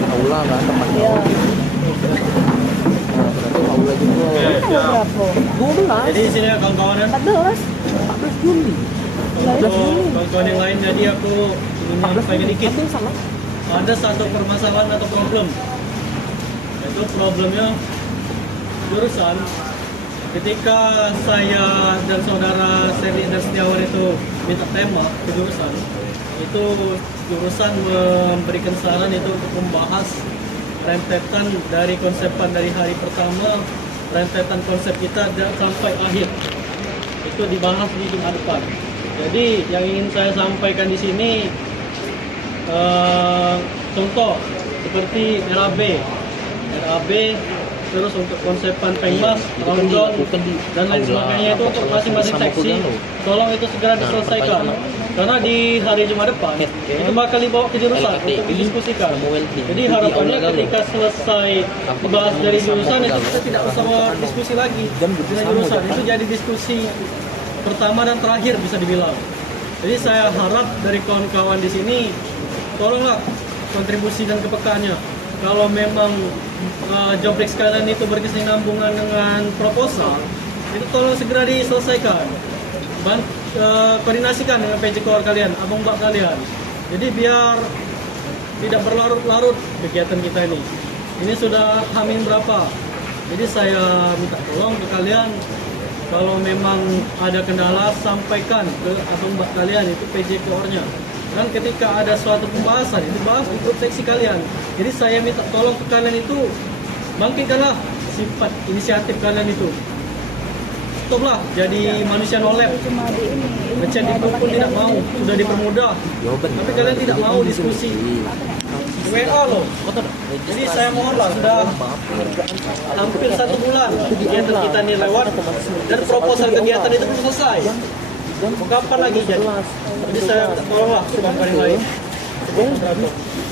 Aula kan temannya. Aula juga. Jadi di sini ya kawan-kawan ya. 14 Juli. Kawan-kawan yang lain, jadi aku ingin menyampaikan dikit. Ada satu permasalahan atau problem. Itu problemnya jurusan. Ketika saya dan saudara Seri dan Setiawan itu minta tema ke jurusan, itu jurusan memberikan saran itu untuk membahas rentetan dari konsepan dari hari pertama, rentetan konsep kita sampai akhir. Itu dibahas di Jumat depan. Jadi yang ingin saya sampaikan di sini contoh seperti RAB, terus untuk konsepan Pengmas, Rondon dan lain sebagainya itu untuk masing-masing seksi. Tolong itu segera diselesaikan. Karena di hari Jumat depan itu bakal dibawa ke jurusan untuk didiskusikan. Jadi harapannya ketika selesai dibahas dari jurusan itu kita tidak usah diskusi lagi dengan jurusan. Itu jadi diskusi pertama dan terakhir bisa dibilang. Jadi saya harap dari kawan-kawan di sini tolonglah kontribusi dan kepekaannya. Kalau memang job desk kalian itu berkesinambungan dengan proposal, itu tolong segera diselesaikan. Koordinasikan dengan PJ Core kalian, abang mbak kalian. Jadi biar tidak berlarut-larut kegiatan kita ini. Ini sudah hamin berapa? Jadi saya minta tolong ke kalian, kalau memang ada kendala sampaikan ke abang mbak kalian, itu PJ Core-nya. Dan ketika ada suatu pembahasan, itu bahas di grup seksi kalian. Jadi saya minta tolong ke kalian itu, bangkitkanlah sifat inisiatif kalian itu. Stoplah jadi manusia nolep. Ngechat di grup pun tidak mau, sudah dipermudah. Tapi kalian tidak mau diskusi. WA loh. Jadi saya mohonlah, sudah hampir 1 bulan kegiatan kita ini lewat dan proposal kegiatan itu belum selesai. Mau kapan lagi jadi? Jadi saya tolonglah kawan-kawan yang lain.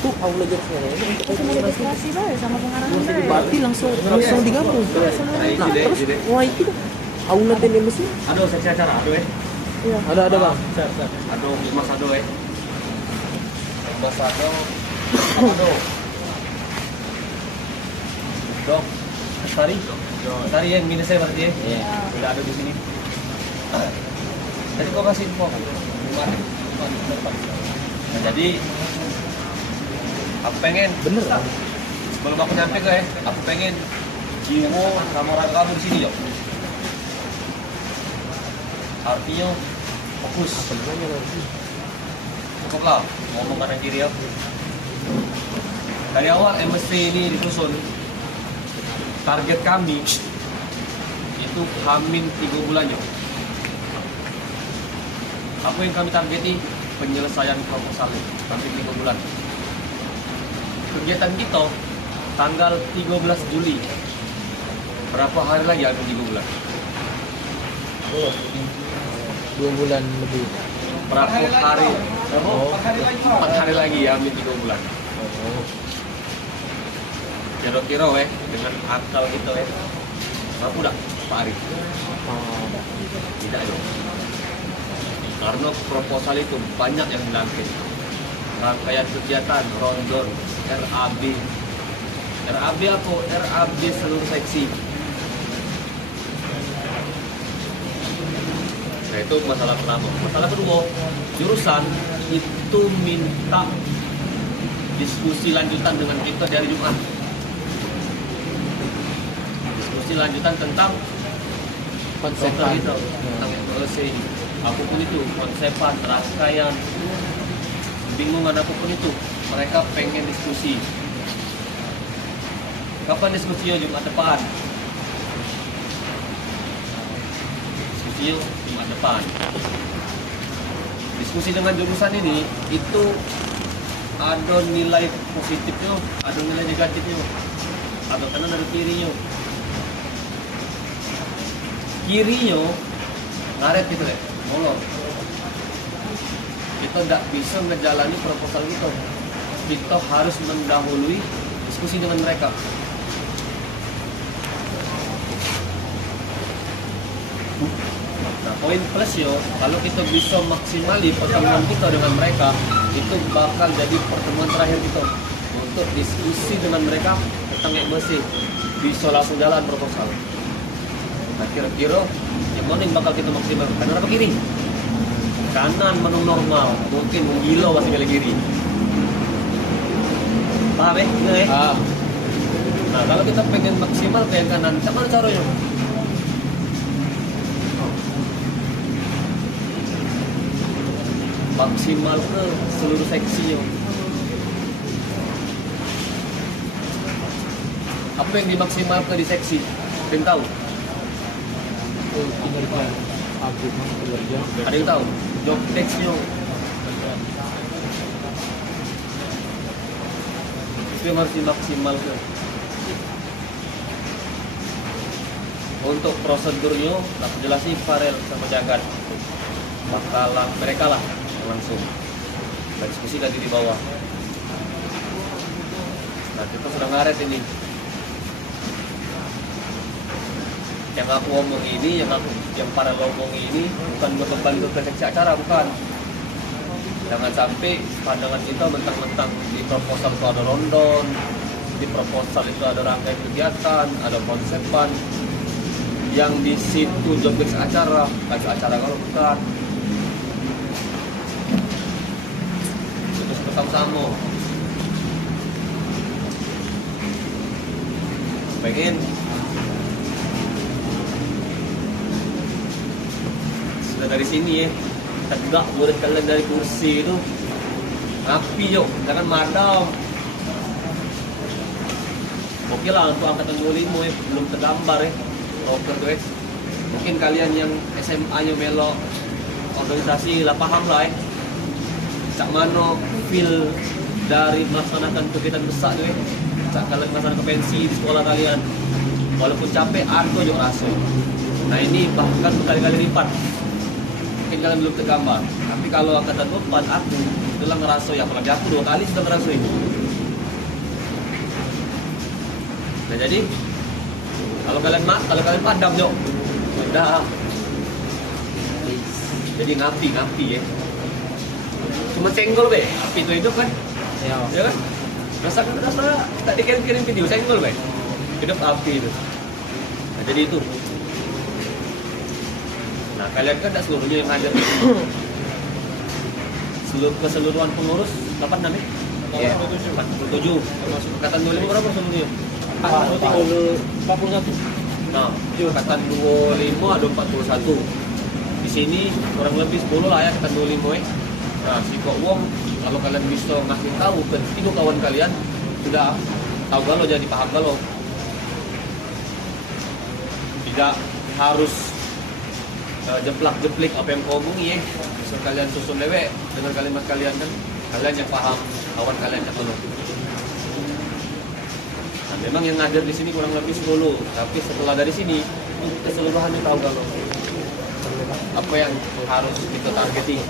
Tuh aula jurusannya. Registrasi bae sama pengarahan bae. Berarti langsung digabung. Nah, terus wah itu aula tadi mesin. Aduh, seksi acara. Aduh Ada Bang. Aduh, Mas Aduh Mas Aduh. Dok, Tari yang minus saya berarti ya? Iya. Udah ada di sini. Tadi kau kasih info kan? Nah, jadi aku pengen Bener. sebelum aku nyampe aku pengen jiwo sama orang kamu di sini, Jok. Artinya fokus. Cukuplah ngomong kanan kiri ya. Dari awal MSc ini disusun, target kami itu hamin 3 bulan, Jok. Apa yang kami targeti? Penyelesaian proposal sampai 3 bulan. Kegiatan kita tanggal 13 Juli. Berapa hari lagi hampir 3 bulan? 2 bulan lebih. Berapa hari? 4 hari lagi ya, hampir 3 bulan. Kira-kira dengan akal kita berapa udah Pak Arif? Tidak dong. Karena proposal itu banyak yang dilangkit. Rangkaian kegiatan, rondon, RAB. RAB apa? RAB seluruh seksi. Nah itu masalah pertama. Masalah kedua, jurusan itu minta diskusi lanjutan dengan kita dari Jumat. Diskusi lanjutan tentang konsepan itu, tentang evaluasi. Apapun itu, konsepan, rangkaian, bingungan apapun itu, mereka pengen diskusi. Kapan diskusinya? Jumat depan. Diskusinya Jumat depan. Diskusi dengan jurusan ini itu ada nilai positifnya, ada nilai negatifnya. atau kanan atau kirinya. Kirinya ngaret gitu deh, molor. Kita tidak bisa menjalani proposal kita. Kita harus mendahului diskusi dengan mereka. Nah, poin plus yo, kalau kita bisa maksimali pertemuan kita dengan mereka, itu bakal jadi pertemuan terakhir kita untuk diskusi dengan mereka tentang emosi. Bisa langsung jalan proposal. Nah, kira-kira yang mana yang bakal kita maksimalkan? Kanan apa kiri? Kanan menu normal, mungkin menggilo masih kali kiri. Paham ya? Ini ya? Nah, kalau kita pengen maksimal ke yang kanan, mana caranya? Maksimal ke seluruh seksinya. Apa yang dimaksimalkan di seksi? Ada yang tahu? Ada yang tahu? Job text-nya. Itu yang harus dimaksimalkan. Untuk prosedurnya, tak jelasin Farel sama Jagat. Bakalan mereka lah langsung diskusi lagi di bawah. Nah, kita sudah ngaret ini. Yang aku omong ini, yang para ngomong ini bukan kembali ke seksi acara, bukan. Jangan sampai pandangan kita mentang-mentang di proposal itu ada rundown, di proposal itu ada rangkaian kegiatan, ada konsepan, yang di situ job desk acara, acara kalau bukan. Sama-sama pengen sudah dari sini ya, tegak murid kalian dari kursi itu rapi yuk, jangan madam. Oke lah, untuk angkatan 25 ya, belum tergambar ya rocker tuh ya. Mungkin kalian yang SMA nya melok organisasi lah paham lah ya cak mano feel dari melaksanakan kegiatan besar tuh ya. Cak kalian melaksanakan pensi di sekolah kalian, walaupun capek aku juga rasa. Nah ini bahkan berkali-kali lipat, mungkin kalian belum tergambar. Tapi kalau angkatan 4 aku itulah ngerasa ya, apalagi aku 2 kali sudah ngerasa ini. Nah jadi kalau kalian padam yuk udah jadi ngapi ya. Cuma senggol be, api itu hidup kan? Ya kan? Rasa tak dikirim video senggol be, hidup api itu. Nah jadi itu. Nah kalian kan tidak seluruhnya yang hadir. Keseluruhan pengurus 86 ya? Iya. 47. Angkatan 25 berapa seluruhnya? 41. Nah, angkatan 25 ada 41. Di sini kurang lebih 10 lah ya angkatan 25 ya. Nah, si Kok Wong, kalau kalian bisa ngasih tahu ke 3 kawan kalian, sudah tahu galau jadi paham galau. Tidak harus jeplak-jeplik apa yang kau omongi ya. Bisa kalian susun lewek dengan kalimat kalian kan, kalian yang paham, kawan kalian yang belum. Nah, memang yang ngajar di sini kurang lebih 10, tapi setelah dari sini untuk keseluruhannya tahu galau apa yang harus kita targeting.